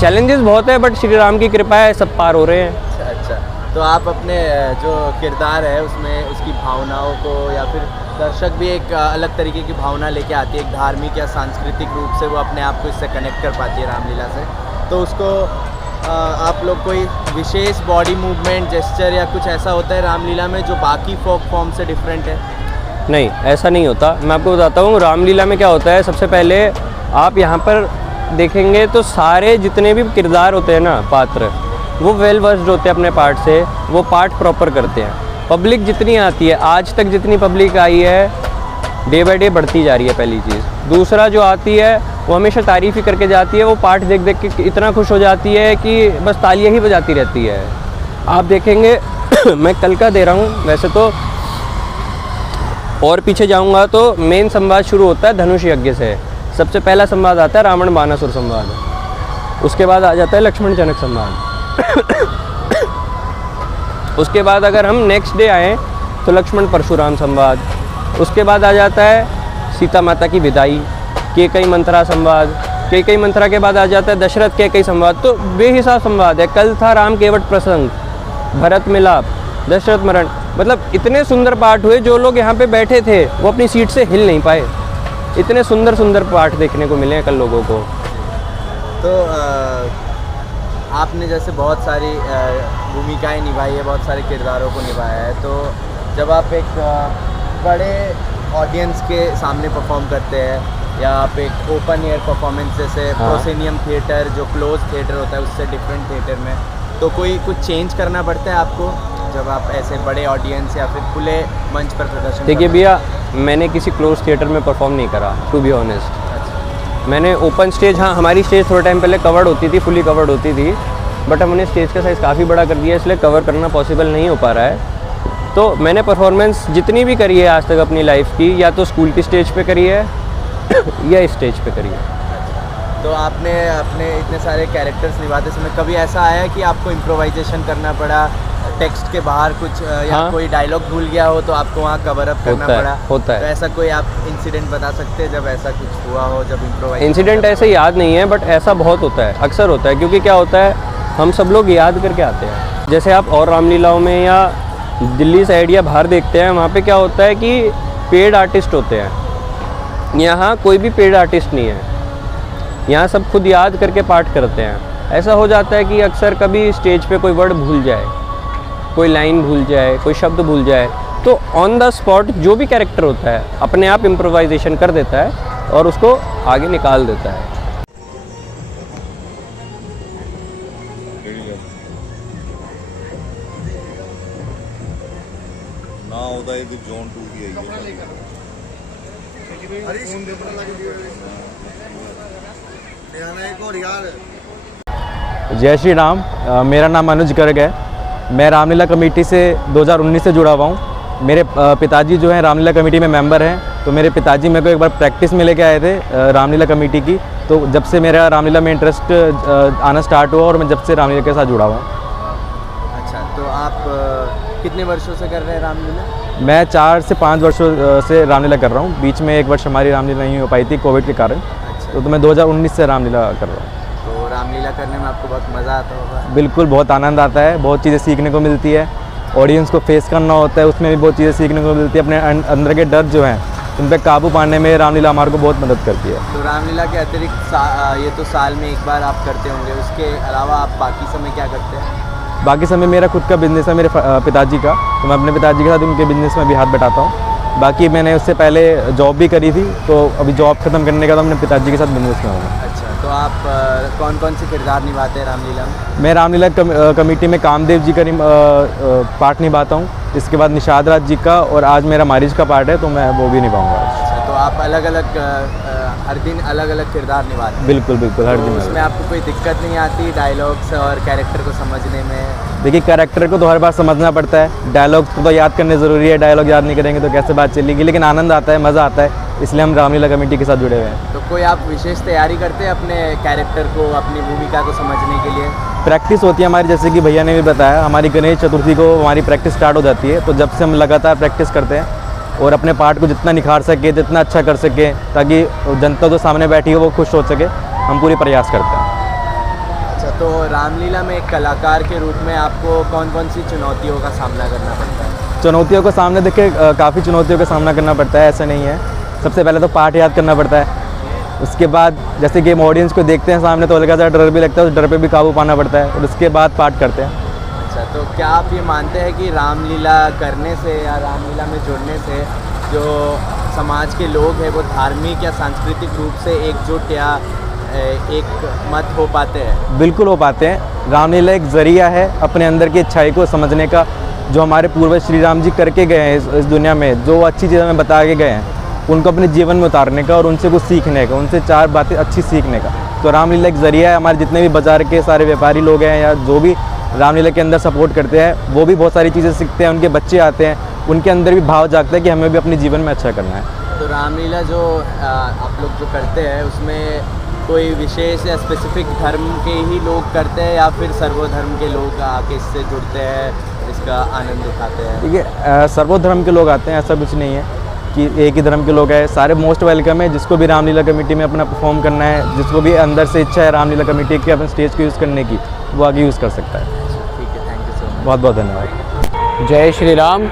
चैलेंजेस बहुत है, बट श्री राम की कृपा है, सब पार हो रहे हैं। अच्छा, तो आप अपने जो किरदार है उसमें उसकी भावनाओं को या फिर दर्शक भी एक अलग तरीके की भावना लेके आती है, एक धार्मिक या सांस्कृतिक रूप से वो अपने आप को इससे कनेक्ट कर पाती है रामलीला से। तो उसको आप लोग कोई विशेष बॉडी मूवमेंट, जेस्चर या कुछ ऐसा होता है रामलीला में जो बाकी फोक फॉर्म से डिफरेंट है? नहीं, ऐसा नहीं होता। मैं आपको बताता हूँ रामलीला में क्या होता है। सबसे पहले आप यहाँ पर देखेंगे तो सारे जितने भी किरदार होते हैं ना, पात्र, वो वेल वर्स्ड होते हैं अपने पार्ट से, वो पार्ट प्रॉपर करते हैं। पब्लिक जितनी आती है, आज तक जितनी पब्लिक आई है, डे बाय डे बढ़ती जा रही है, पहली चीज़। दूसरा जो आती है वो हमेशा तारीफ़ ही करके जाती है, वो पार्ट देख देख के इतना खुश हो जाती है कि बस तालियां ही बजाती रहती है। आप देखेंगे मैं कल का दे रहा हूँ, वैसे तो और पीछे जाऊँगा तो मेन संवाद शुरू होता है धनुष यज्ञ से। सबसे पहला संवाद आता है रावण बानासुर संवाद, उसके बाद आ जाता है लक्ष्मण जनक संवाद। उसके बाद अगर हम नेक्स्ट डे आएँ तो लक्ष्मण परशुराम संवाद, उसके बाद आ जाता है सीता माता की विदाई, कैकई मंथरा संवाद, कैकई मंथरा के बाद आ जाता है दशरथ कैकई संवाद। तो बेहिसाब संवाद है। कल था राम केवट प्रसंग, भरत मिलाप, दशरथ मरण, मतलब इतने सुंदर पाठ हुए। जो लोग यहाँ पे बैठे थे वो अपनी सीट से हिल नहीं पाए, इतने सुंदर सुंदर पाठ देखने को मिले हैं कल लोगों को। तो आपने जैसे बहुत सारी भूमिकाएं निभाई है, बहुत सारे किरदारों को निभाया है, तो जब आप एक बड़े ऑडियंस के सामने परफॉर्म करते हैं या आप एक ओपन एयर परफॉर्मेंस जैसे प्रोसेनियम थिएटर जो क्लोज थिएटर होता है उससे डिफरेंट थिएटर में, तो कोई कुछ चेंज करना पड़ता है आपको जब आप ऐसे बड़े ऑडियंस या फिर खुले मंच पर प्रदर्शन? देखिए भैया, मैंने किसी क्लोज थिएटर में परफॉर्म नहीं करा, टू बी ऑनेस्ट। मैंने ओपन स्टेज, हाँ हमारी स्टेज थोड़े टाइम पहले कवर्ड होती थी, फुली कवर्ड होती थी, बट हमने स्टेज का साइज़ काफ़ी बड़ा कर दिया, इसलिए कवर करना पॉसिबल नहीं हो पा रहा है। तो मैंने परफॉर्मेंस जितनी भी करी है आज तक अपनी लाइफ की, या तो स्कूल की स्टेज पे करी है या स्टेज पे करी है। तो आपने अपने इतने सारे कैरेक्टर्स निभाते समय कभी ऐसा आया कि आपको इम्प्रोवाइजेशन करना पड़ा, टेक्स्ट के बाहर कुछ या कोई डायलॉग भूल गया हो तो आपको वहाँ कवर अप करना पड़ा? होता है। तो ऐसा कोई आप इंसिडेंट बता सकते हैं जब ऐसा कुछ हुआ हो, जब इम्प्रोवाइजेशन? इंसिडेंट ऐसे याद नहीं है, बट ऐसा बहुत होता है, अक्सर होता है। क्योंकि क्या होता है, हम सब लोग याद करके आते हैं। जैसे आप और रामलीलाओं में या दिल्ली साइड या बाहर देखते हैं, वहाँ पे क्या होता है कि पेड आर्टिस्ट होते हैं। यहाँ कोई भी पेड आर्टिस्ट नहीं है, यहाँ सब खुद याद करके पाठ करते हैं। ऐसा हो जाता है कि अक्सर कभी स्टेज पे कोई वर्ड भूल जाए, कोई लाइन भूल जाए, कोई शब्द भूल जाए, तो ऑन द स्पॉट जो भी कैरेक्टर होता है अपने आप इम्प्रोवाइजेशन कर देता है और उसको आगे निकाल देता है। ना होता है कि जोन 2 की है जय श्री राम। मेरा नाम अनुज गर्ग है। मैं रामलीला कमेटी से 2019 से जुड़ा हुआ हूँ। मेरे पिताजी जो हैं रामलीला कमेटी में मेंबर हैं, तो मेरे पिताजी मेरे को एक बार प्रैक्टिस में लेके आए थे रामलीला कमेटी की। तो जब से मेरा रामलीला में इंटरेस्ट आना स्टार्ट हुआ और मैं जब से रामलीला के साथ जुड़ा हुआ हूँ। अच्छा, तो आप कितने वर्षों से कर रहे हैं रामलीला? मैं 4 से 5 वर्षों से रामलीला कर रहा हूँ। बीच में एक वर्ष हमारी रामलीला नहीं हो पाई थी कोविड के कारण। अच्छा। तो मैं 2019 से रामलीला कर रहा हूँ। तो रामलीला करने में आपको बहुत मज़ा आता होगा? बिल्कुल, बहुत आनंद आता है, बहुत चीज़ें सीखने को मिलती है, ऑडियंस को फेस करना होता है, उसमें भी बहुत चीज़ें सीखने को मिलती है। अपने अंदर के डर जो हैं उन पर काबू पाने में रामलीला हमारे को बहुत मदद करती है। तो रामलीला के अतिरिक्त ये तो साल में एक बार आप करते होंगे, उसके अलावा आप बाकी समय क्या करते हैं? बाकी समय मेरा खुद का बिज़नेस है, मेरे पिताजी का, तो मैं अपने पिताजी के साथ उनके बिज़नेस में भी हाथ बटाता हूँ। बाकी मैंने उससे पहले जॉब भी करी थी, तो अभी जॉब ख़त्म करने के बाद अपने पिताजी के साथ बिज़नेस में हूँ। अच्छा, तो आप कौन कौन से किरदार निभाते हैं रामलीला में? मैं रामलीला कमेटी में कामदेव जी का पार्ट निभाता हूँ, इसके बाद निषाद राज जी का, और आज मेरा मारिज का पार्ट है तो मैं वो भी निभाऊंगा। अच्छा, तो आप अलग अलग हर दिन अलग अलग किरदार निभाते हैं? बिल्कुल बिल्कुल, हर दिन। उसमें आपको कोई दिक्कत नहीं आती डायलॉग्स और कैरेक्टर को समझने में? देखिए, कैरेक्टर को तो हर बार समझना पड़ता है, डायलॉग्स को तो याद करने ज़रूरी है। डायलॉग याद नहीं करेंगे तो कैसे बात चलेगी, लेकिन आनंद आता है, मज़ा आता है, इसलिए हम रामलीला कमेटी के साथ जुड़े हुए हैं। तो कोई आप विशेष तैयारी करते हैं अपने कैरेक्टर को, अपनी भूमिका को समझने के लिए? प्रैक्टिस होती है हमारी, जैसे कि भैया ने भी बताया, हमारी गणेश चतुर्थी को हमारी प्रैक्टिस स्टार्ट हो जाती है। तो जब से हम लगातार प्रैक्टिस करते हैं और अपने पार्ट को जितना निखार सके, जितना अच्छा कर सके, ताकि जनता जो सामने बैठी है वो खुश हो सके, हम पूरी प्रयास करते हैं। अच्छा, तो रामलीला में एक कलाकार के रूप में आपको कौन कौन सी चुनौतियों का सामना करना पड़ता है? चुनौतियों का सामने देखिए काफ़ी चुनौतियों का सामना करना पड़ता है, ऐसा नहीं है। सबसे पहले तो पाठ याद करना पड़ता है। उसके बाद जैसे कि हम ऑडियंस को देखते हैं सामने तो हल्का सा डर भी लगता है, उस डर पे भी काबू पाना पड़ता है और उसके बाद पाठ करते हैं। अच्छा, तो क्या आप ये मानते हैं कि रामलीला करने से या रामलीला में जुड़ने से जो समाज के लोग हैं वो धार्मिक या सांस्कृतिक रूप से एकजुट या एक मत हो पाते हैं? बिल्कुल हो पाते हैं। रामलीला एक ज़रिया है अपने अंदर की अच्छाई को समझने का। जो हमारे पूर्वज श्री राम जी करके गए हैं इस दुनिया में, जो अच्छी चीज़ें हमें बता के गए हैं, उनको अपने जीवन में उतारने का और उनसे कुछ सीखने का, उनसे 4 बातें अच्छी सीखने का। तो रामलीला एक ज़रिया है। हमारे जितने भी बाज़ार के सारे व्यापारी लोग हैं या जो भी रामलीला के अंदर सपोर्ट करते हैं, वो भी बहुत सारी चीज़ें सीखते हैं। उनके बच्चे आते हैं, उनके अंदर भी भाव जागता है कि हमें भी अपने जीवन में अच्छा करना है। तो रामलीला जो आप लोग जो करते हैं उसमें कोई विशेष या स्पेसिफिक धर्म के ही लोग करते हैं या फिर सर्वधर्म के लोग आके इससे जुड़ते हैं, इसका आनंद उठाते हैं? देखिए सर्वधर्म के लोग आते हैं, ऐसा कुछ नहीं है कि एक ही धर्म के लोग हैं। सारे मोस्ट वेलकम है। जिसको भी रामलीला कमेटी में अपना परफॉर्म करना है, जिसको भी अंदर से इच्छा है रामलीला कमेटी के अपने स्टेज को यूज़ करने की, वो आगे यूज़ कर सकता है। ठीक है, थैंक यू सो मच। बहुत बहुत धन्यवाद। जय श्री राम।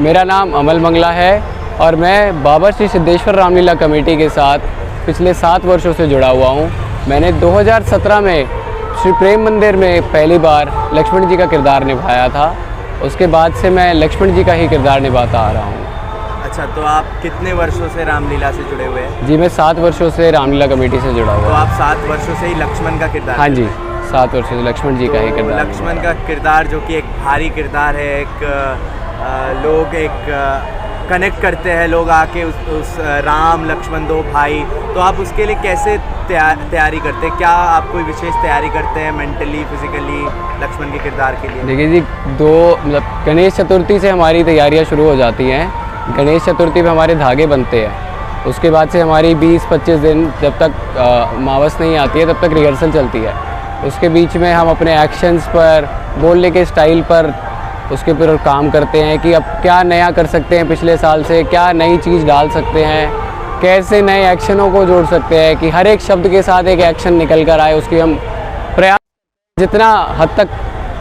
मेरा नाम अमल मंगला है और मैं बाबा श्री सिद्धेश्वर रामलीला कमेटी के साथ पिछले 7 वर्षों से जुड़ा हुआ हूँ। मैंने 2017 में श्री प्रेम मंदिर में पहली बार लक्ष्मण जी का किरदार निभाया था। उसके बाद से मैं लक्ष्मण जी का ही किरदार निभाता आ रहा हूँ। अच्छा, तो आप कितने वर्षों से रामलीला से जुड़े हुए हैं? जी, मैं 7 वर्षों से रामलीला कमेटी से जुड़ा हुआ तो हूँ। आप 7 वर्षों से ही लक्ष्मण का किरदार? हाँ जी, 7 वर्षों से लक्ष्मण जी का ही किरदार। लक्ष्मण का किरदार जो कि एक भारी किरदार है, एक लोग एक कनेक्ट करते हैं लोग आके उस राम लक्ष्मण 2 भाई। तो आप उसके लिए कैसे तैयारी करते हैं? क्या आप कोई विशेष तैयारी करते हैं मेंटली फिजिकली लक्ष्मण के किरदार के लिए? देखिए जी, मतलब गणेश चतुर्थी से हमारी तैयारियां शुरू हो जाती हैं। गणेश चतुर्थी पे हमारे धागे बनते हैं। उसके बाद से हमारी 20-25 दिन जब तक अमावस नहीं आती है तब तक रिहर्सल चलती है। उसके बीच में हम अपने एक्शंस पर, बोलने के स्टाइल पर, उसके ऊपर काम करते हैं कि अब क्या नया कर सकते हैं पिछले साल से, क्या नई चीज़ डाल सकते हैं, कैसे नए एक्शनों को जोड़ सकते हैं कि हर एक शब्द के साथ एक एक्शन निकल कर आए। उसकी हम प्रयास जितना हद तक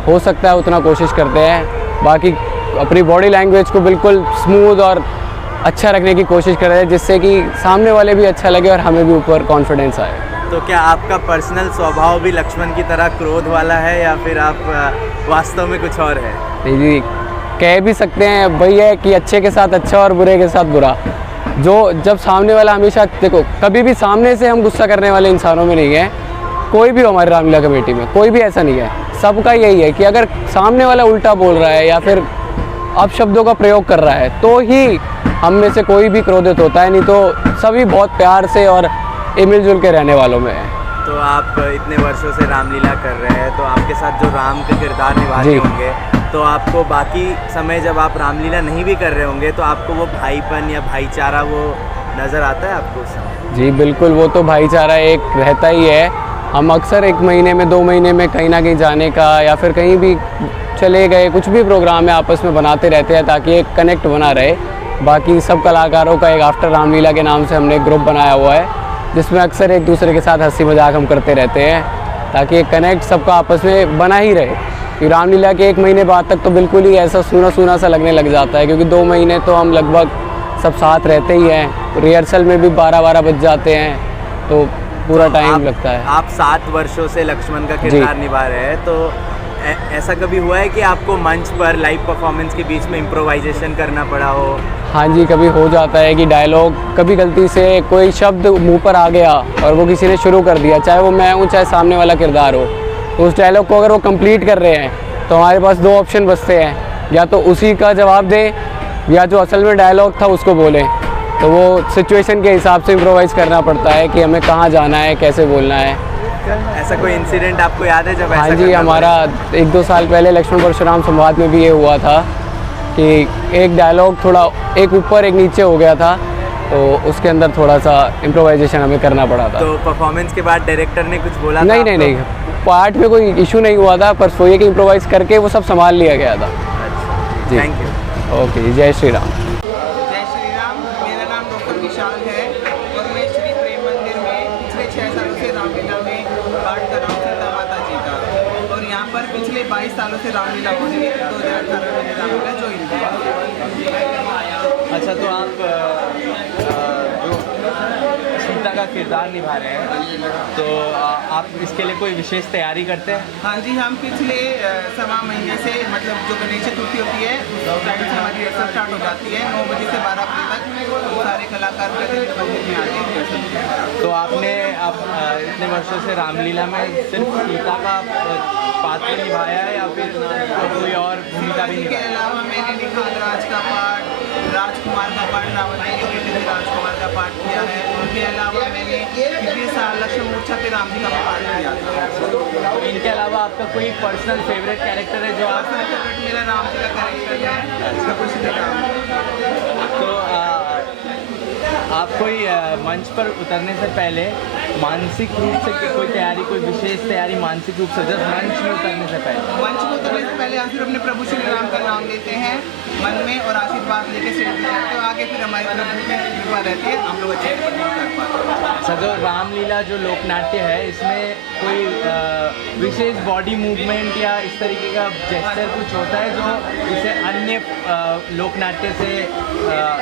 हो सकता है उतना कोशिश करते हैं। बाकी अपनी बॉडी लैंग्वेज को बिल्कुल स्मूथ और अच्छा रखने की कोशिश कर रहे हैं जिससे कि सामने वाले भी अच्छा लगे और हमें भी ऊपर कॉन्फिडेंस आए। तो क्या आपका पर्सनल स्वभाव भी लक्ष्मण की तरह क्रोध वाला है या फिर आप वास्तव में कुछ और है? नहीं जी, कह भी सकते हैं वही है कि अच्छे के साथ अच्छा और बुरे के साथ बुरा। जो जब सामने वाला हमेशा, देखो कभी भी सामने से हम गुस्सा करने वाले इंसानों में नहीं है। कोई भी हमारी रामलीला कमेटी में कोई भी ऐसा नहीं है। सबका यही है कि अगर सामने वाला उल्टा बोल रहा है या फिर अपशब्दों का प्रयोग कर रहा है तो ही हम में से कोई भी क्रोधित होता है, नहीं तो सभी बहुत प्यार से और मिलजुल के रहने वालों में है। तो आप इतने वर्षों से रामलीला कर रहे हैं, तो आपके साथ जो राम के किरदार निभाते होंगे, तो आपको बाकी समय जब आप रामलीला नहीं भी कर रहे होंगे तो आपको वो भाईपन या भाईचारा वो नज़र आता है आपको उस समय? जी बिल्कुल, वो तो भाईचारा एक रहता ही है। हम अक्सर 1 महीने में 2 महीने में कहीं ना कहीं जाने का या फिर कहीं भी चले गए, कुछ भी प्रोग्राम है आपस में बनाते रहते हैं ताकि एक कनेक्ट बना रहे। बाकी सब कलाकारों का एक आफ्टर रामलीला के नाम से हमने एक ग्रुप बनाया हुआ है जिसमें अक्सर एक दूसरे के साथ हंसी मजाक हम करते रहते हैं ताकि एक कनेक्ट सबका आपस में बना ही रहे। कि रामलीला के 1 महीने बाद तक तो बिल्कुल ही ऐसा सूना सूना सा लगने लग जाता है, क्योंकि 2 महीने तो हम लगभग सब साथ रहते ही हैं। रिहर्सल में भी 12-12 बज जाते हैं, तो पूरा टाइम लगता है। आप 7 वर्षों से लक्ष्मण का किरदार निभा रहे हैं, तो ऐसा कभी हुआ है कि आपको मंच पर लाइव परफॉर्मेंस के बीच में इम्प्रोवाइजेशन करना पड़ा हो? हाँ जी, कभी हो जाता है कि डायलॉग कभी गलती से कोई शब्द मुंह पर आ गया और वो किसी ने शुरू कर दिया, चाहे वो मैं हूँ चाहे सामने वाला किरदार हो, तो उस डायलॉग को अगर वो कंप्लीट कर रहे हैं तो हमारे पास 2 ऑप्शन बचते हैं, या तो उसी का जवाब दें या जो असल में डायलॉग था उसको बोलें। तो वो सिचुएशन के हिसाब से इम्प्रोवाइज़ करना पड़ता है कि हमें कहाँ जाना है, कैसे बोलना है। ऐसा कोई इंसिडेंट आपको याद है जब ऐसा? हाँ जी, हमारा 1-2 साल पहले लक्ष्मण परशुराम संवाद में भी ये हुआ था कि एक डायलॉग थोड़ा एक ऊपर एक नीचे हो गया था, तो उसके अंदर थोड़ा सा इम्प्रोवाइजेशन हमें करना पड़ा था। तो परफॉर्मेंस के बाद डायरेक्टर ने कुछ बोला? नहीं, पार्ट में कोई इशू नहीं हुआ था, पर वो ये कि इम्प्रोवाइज़ करके वो सब संभाल लिया गया था। अच्छा, जी, थैंक यू। ओके जी, जय श्री राम। जय श्री राम। मेरा नाम डॉक्टर विशाल है और मैं श्री प्रेम मंदिर में पिछले 6 सालों से रामलीला में पाठ कर रहा हूँ सीता माता जी का। पर पिछले 22 सालों से रामलीला हो रही है। 2018 में रामलीला ज्वाइन किया। अच्छा, तो आप जो सीता का किरदार निभा रहे हैं, तो आप इसके लिए कोई विशेष तैयारी करते हैं? हाँ जी, हम पिछले 1.5 महीने से, मतलब जो गणेश चतुर्थी होती है उस टाइम से हमारी रिहर्सल स्टार्ट हो जाती है। 9 बजे से 12 बजे तक सारे कलाकार प्रतिदिन मंदिर में आते हैं रिहर्सल। तो आपने इतने वर्षों से रामलीला में सिर्फ सीता का पात्र निभाया है या फिर कोई और भूमिका भी इसके निभाया? अलावा मैंने निखात राज का पाठ, राजकुमार का पाठ, रावण के बेटे ने राजकुमार का पाठ किया है। उनके अलावा मैंने पिछले साल लक्ष्मण मूर्छा पे राम जी का पाठ किया था। इनके अलावा आपका कोई पर्सनल फेवरेट कैरेक्टर है जो आप? फेवरेट मेरा राम जी का कैरेक्टर है, उसका कुछ नहीं नाम। तो आप कोई मंच पर उतरने से पहले मानसिक रूप से कोई तैयारी, कोई विशेष तैयारी मानसिक रूप से जब मंच में उतरने से पहले? मंच में उतरने से पहले हम सिर्फ अपने प्रभु श्री राम का नाम लेते हैं मन में और आशीर्वाद लेके स्टेज पे जाते हैं। आगे फिर हमारी प्रभु की कृपा रहती है, हम लोग अच्छे से परफॉर्म कर पाते हैं। अच्छा, जो रामलीला जो लोकनाट्य है, इसमें कोई विशेष बॉडी मूवमेंट या इस तरीके का जेस्चर कुछ होता है जो इसे अन्य लोकनाट्य से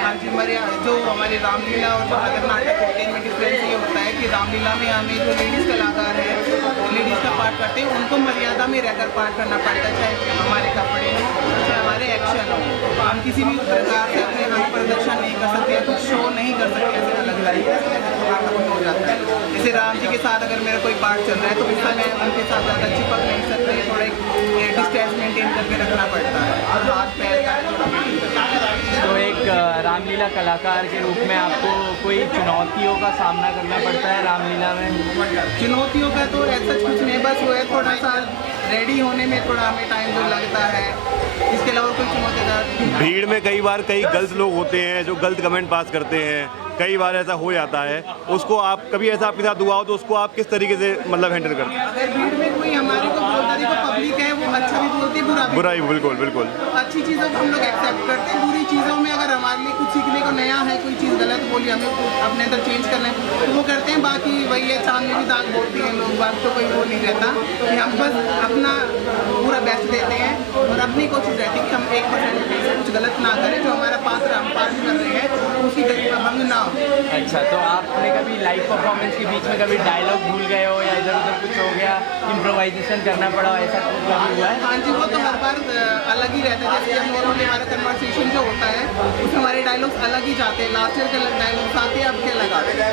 हाँ जी, जो हमारी रामलीला और अगर नाटक होते हैं, इनमें डिफरेंस ये होता है कि रामलीला में हमें जो लेडीज़ कलाकार हैं, लेडीज़ का पार्ट करते हैं, उनको मर्यादा में रहकर पार्ट करना पड़ता है, चाहे हमारे कपड़े हो, चाहे हमारे एक्शन हो। हम किसी भी प्रकार से अपने रंग प्रदर्शन नहीं कर सकते, कुछ शो नहीं कर सकते ऐसे अलग तरीके से हो जाता है। जैसे राम जी के साथ अगर मेरा कोई पार्ट चल रहा है तो उस समय उनके साथ ज़्यादा चिपक नहीं सकते, थोड़ा एक डिस्टेंस मेंटेन करके रखना पड़ता है और हाथ पैर का थोड़ा मेंटेन करना पड़ता है। तो एक रामलीला कलाकार के रूप में आपको कोई चुनौतियों का सामना करना पड़ता है रामलीला में? चुनौतियों का तो ऐसा कुछ नहीं, बस वो है थोड़ा सा रेडी होने में थोड़ा हमें टाइम जो लगता है, इसके अलावा कोई चुनौती का। भीड़ में कई बार कई गलत लोग होते हैं जो गलत कमेंट पास करते हैं, कई बार ऐसा हो जाता है। उसको आप कभी ऐसा आपके साथ हुआ हो तो उसको आप किस तरीके से मतलब हैंडल करते हैं? अगर भीड़ में कोई हमारे को बोलता है, देखो पब्लिक है वो अच्छा भी बोलती है बुरा भी। बुराई, बिल्कुल बिल्कुल। अच्छी चीज़ों को हम लोग एक्सेप्ट करते हैं, बुरी चीज़ों में अगर हमारे लिए कुछ सीखने को नया है, कोई चीज़ गलत बोली, हमें कुछ अपने अंदर चेंज करना है तो वो करते हैं। बाकी वही है, चांद में भी दाग बोलती हैं लोग, बात तो कोई वो नहीं रहता कि हम बस अपना पूरा बेस्ट देते हैं और अपनी कोशिश रहती है कि हम 1% कुछ गलत ना करें, जो हमारा पात्र हम पात्र कर रहे हैं उसी तरीके का भंग ना हो। अच्छा, तो आपने कभी लाइव परफॉर्मेंस के बीच में कभी डायलॉग भूल गए हो या इधर उधर कुछ हो गया, इम्प्रोवाइजेशन करना पड़ा हो, ऐसा कुछ कभी हुआ है? हाँ जी, वो तो हर बार अलग ही रहता है। जैसे हम नॉर्मली हमारा कन्वर्सेशन जो होता है उसमें हमारे डायलॉग्स अलग ही जाते हैं, लास्ट ईयर के डायलॉग्स आते हैं, अब के लगाते हैं,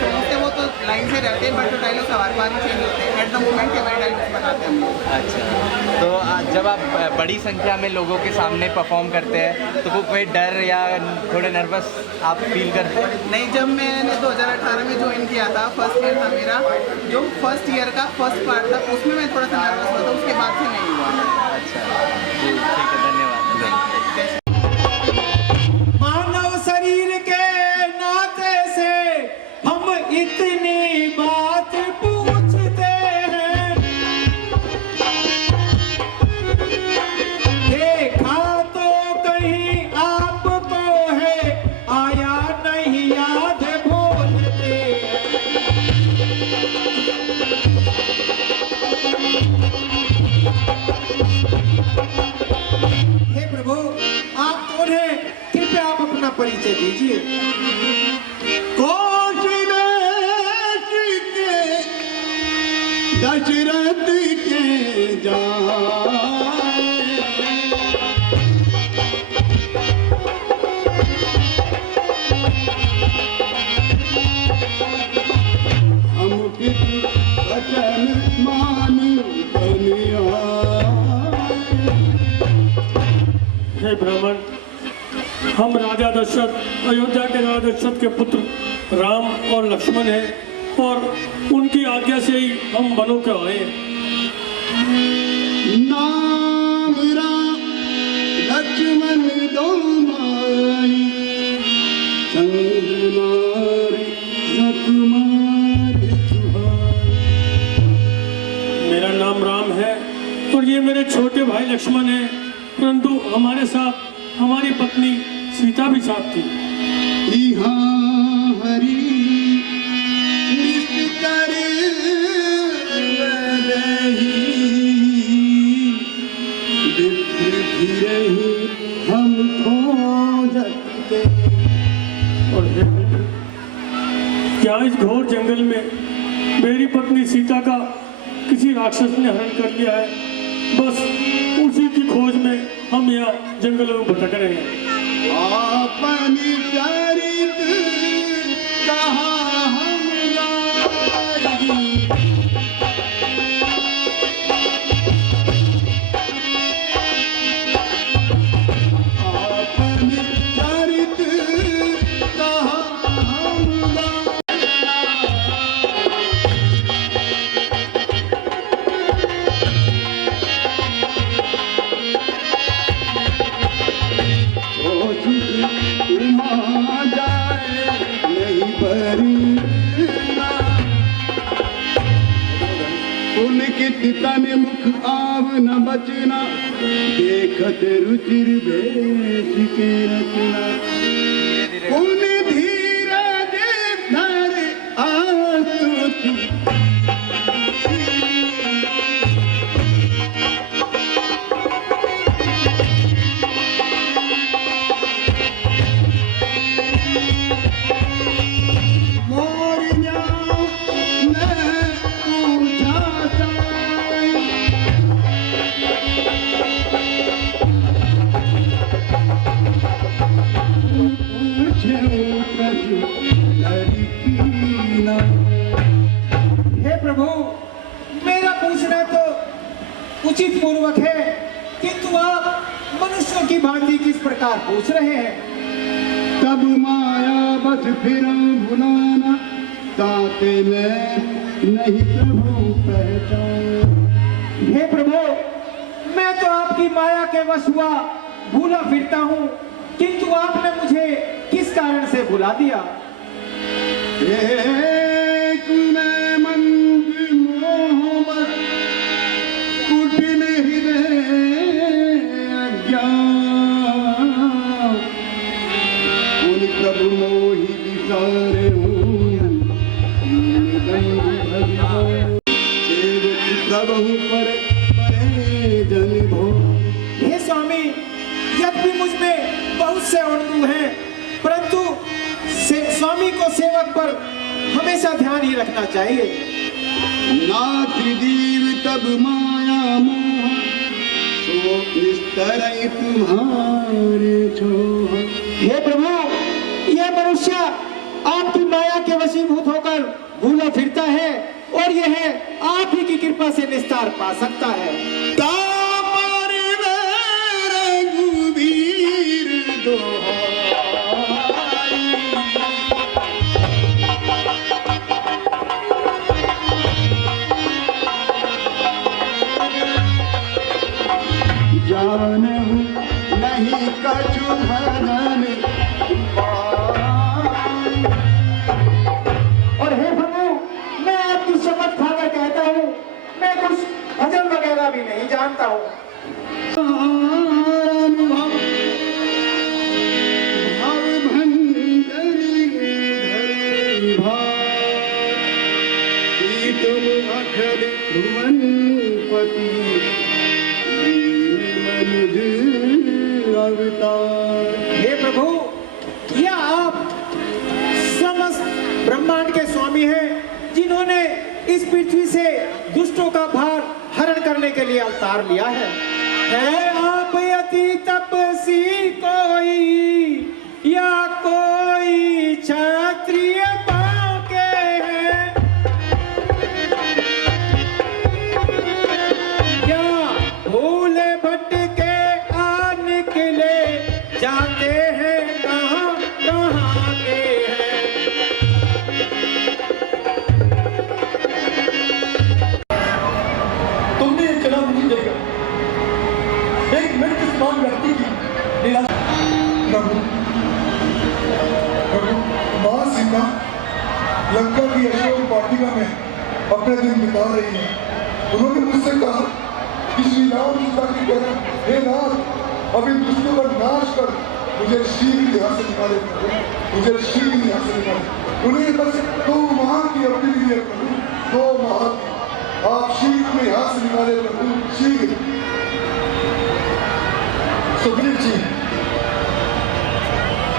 तो उससे वो तो लाइन से रहते हैं, बट जो डायलॉग्स हर बार ही चेंज होते हैं। एट द मोमेंट के हमारे डायलॉग्स बनाते हैं हम लोग। अच्छा, तो जब आप बड़ी संख्या में लोगों के सामने परफॉर्म करते हैं तो कोई डर या थोड़े नर्वस आप फील करते हैं? नहीं, जब मैंने 2018 में ज्वाइन किया था, फर्स्ट ईयर था मेरा, जो फर्स्ट ईयर का फर्स्ट पार्ट था उसमें मैं थोड़ा सा नर्वस हुआ था, उसके बाद से नहीं हुआ। अच्छा, जी, ठीक है, धन्यवाद। मानव शरीर के नाते से हम इतनी बात पूछते हैं, देखा तो कहीं आपको है, आया नहीं याद भूलते हे प्रभु, आप तो उन्हें कृपया आप अपना परिचय दीजिए। दशरथ के जाए हम किस वचन मानी बनिया। हे ब्राह्मण, हम राजा दशरथ, अयोध्या के राजा दशरथ के पुत्र राम और लक्ष्मण हैं और उनकी आज्ञा से ही हम वनों के आए। नाम राम लक्ष्मण दो माई, चंद्रमारी सकुमारी सुहाई। मेरा नाम राम है और ये मेरे छोटे भाई लक्ष्मण हैं, परंतु हमारे साथ हमारी पत्नी सीता भी साथ थी। हरी निष्ठर पत्नी सीता का किसी राक्षस ने हरण कर लिया है। बस उसी की खोज में हम यहाँ जंगलों में भटक रहे हैं। अपनी चरित कहाँ हम लाएंगे? अपनी चरित कहाँ हम तन मुख आव न बचना, देखत रुचिर भेष के रचना। उन धीरज धर आस्तुति उचित पूर्वक है, किंतु आप मनुष्यों की भांति किस प्रकार पूछ रहे हैं? तब माया बस फिर भुलाना, ताते मैं नहीं प्रभु पहचान। हे प्रभु, मैं तो आपकी माया के वश हुआ भूला फिरता हूँ, किंतु आपने मुझे किस कारण से भुला दिया? हे स्वामी, यद्यपि मुझ में बहुत से अणु हैं, परंतु स्वामी को सेवक पर हमेशा ध्यान ही रखना चाहिए। नाथ जीव तब माया मोह, सो निस्तरई तुम्हारे छोह। हे प्रभु, यह मनुष्य आपकी माया के वशीभूत होकर भूला फिरता है, और यह आप ही की कृपा से निस्तार पा सकता है। जानहु नहीं कछु भजन, और हे प्रभु, मैं आपकी शपथ खाकर कहता हूँ, मैं कुछ भजन वगैरह भी नहीं जानता हूँ। हे प्रभु, यह आप समस्त ब्रह्मांड के स्वामी हैं, जिन्होंने इस पृथ्वी से दुष्टों का भार हरण करने के लिए अवतार लिया है। आप अति तपस्वी कोई या कोई क्षत्रिय बाके हैं, या भूले भटके निकले जाते हैं, कहाँ कहाँ के हैं। तुमने ये जन्म नहीं देगा एक मृत समान व्यक्ति की लीला। प्रभु, माँ सीता लंका की अशोक वाटिका में अपने दिन बिता रही है। उन्होंने मुझसे कहा कि श्री राम सीता की तरह, हे नाथ, अभी दुष्टों का नाश कर मुझे शीघ्र यहाँ से निकाले, मुझे शीघ्र यहाँ से निकाले। उन्हें बस 2 माह की अवधि दी है प्रभु, 2 माह की। आप शीघ्र यहाँ से निकाले प्रभु, शीघ्र। सुग्रीव जी,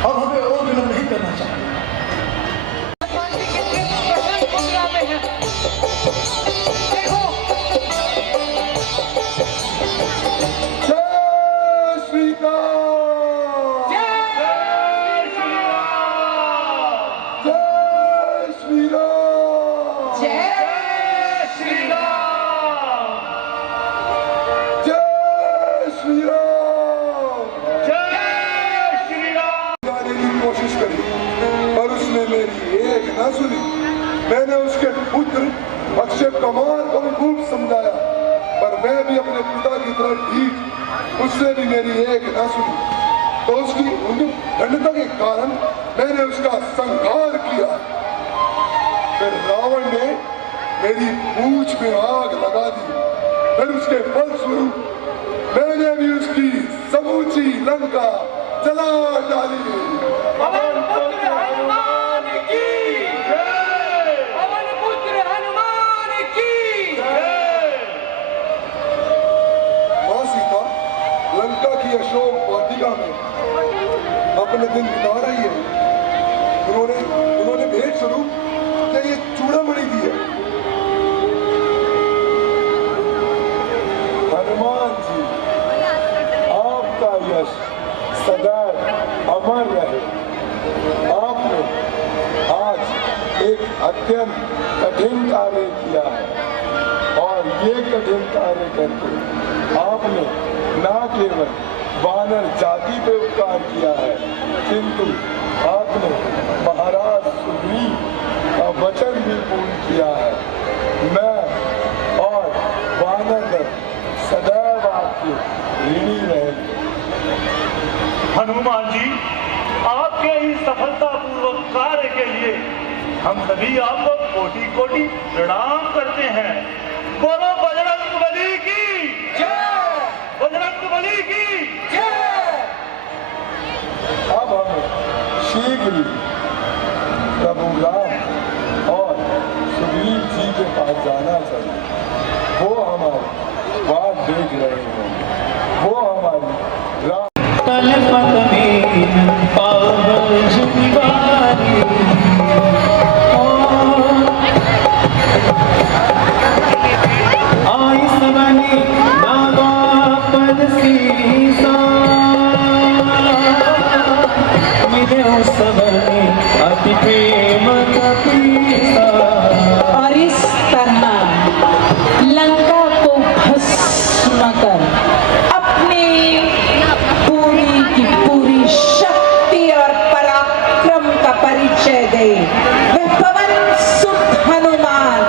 अब हमें और विलंब नहीं करना चाहिए। कमाल को भी खूब समझाया, पर मैं भी अपने पिता की तरह ढीठ, उसने भी मेरी एक न सुनी। तो उसकी दंडता के कारण मैंने उसका संहार किया। फिर रावण ने मेरी पूंछ में आग लगा दी। फिर उसके फलस्वरूप मैंने भी उसकी समूची लंका जला डाली। पवन पुत्र हनुमान की जय। पवन पुत्र हनुमान की जय। मां सीता लंका की अशोक वाटिका में अपने दिन बिता रही है। उन्होंने भेंट स्वरूप क्या ये चूड़ामणि दी है। हनुमान जी, आपका यश सदैव अमर रहे। आपने आज एक अत्यंत कठिन कार्य किया है और ये कठिन कार्य करके आपने न केवल वानर जाति पे उपकार किया है, किंतु आपने महाराज सुग्रीव का वचन भी पूर्ण किया है। मैं और वानर सदैव आपके ऋणी रहेंगे। हनुमान जी, आपके इस सफलतापूर्वक कार्य के लिए हम सभी आपको कोटि कोटि प्रणाम करते हैं। बोलो बजरंगबली की जय। बजरंगबली की जय। अब हम शीघ्र ही प्रभु राम और सुग्रीव जी के पास जाना चाहिए। वो हमारी बात देख रहे हैं। वो हमारी राम अति प्रेम और इस तरह लंका को भस्म कर अपने पूरी की पूरी शक्ति और पराक्रम का परिचय दे वह पवन सुत हनुमान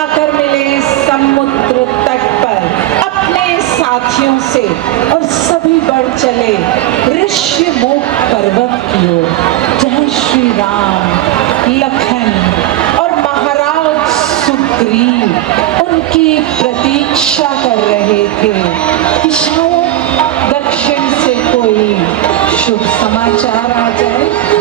आकर मिले समुद्र तट पर अपने साथियों से और सभी बढ़ चले ऋष्यमुख पर्वत की ओर, जहाँ श्री राम, लखन और महाराज सुग्रीव उनकी प्रतीक्षा कर रहे थे कि शायद दक्षिण से कोई शुभ समाचार आ जाए।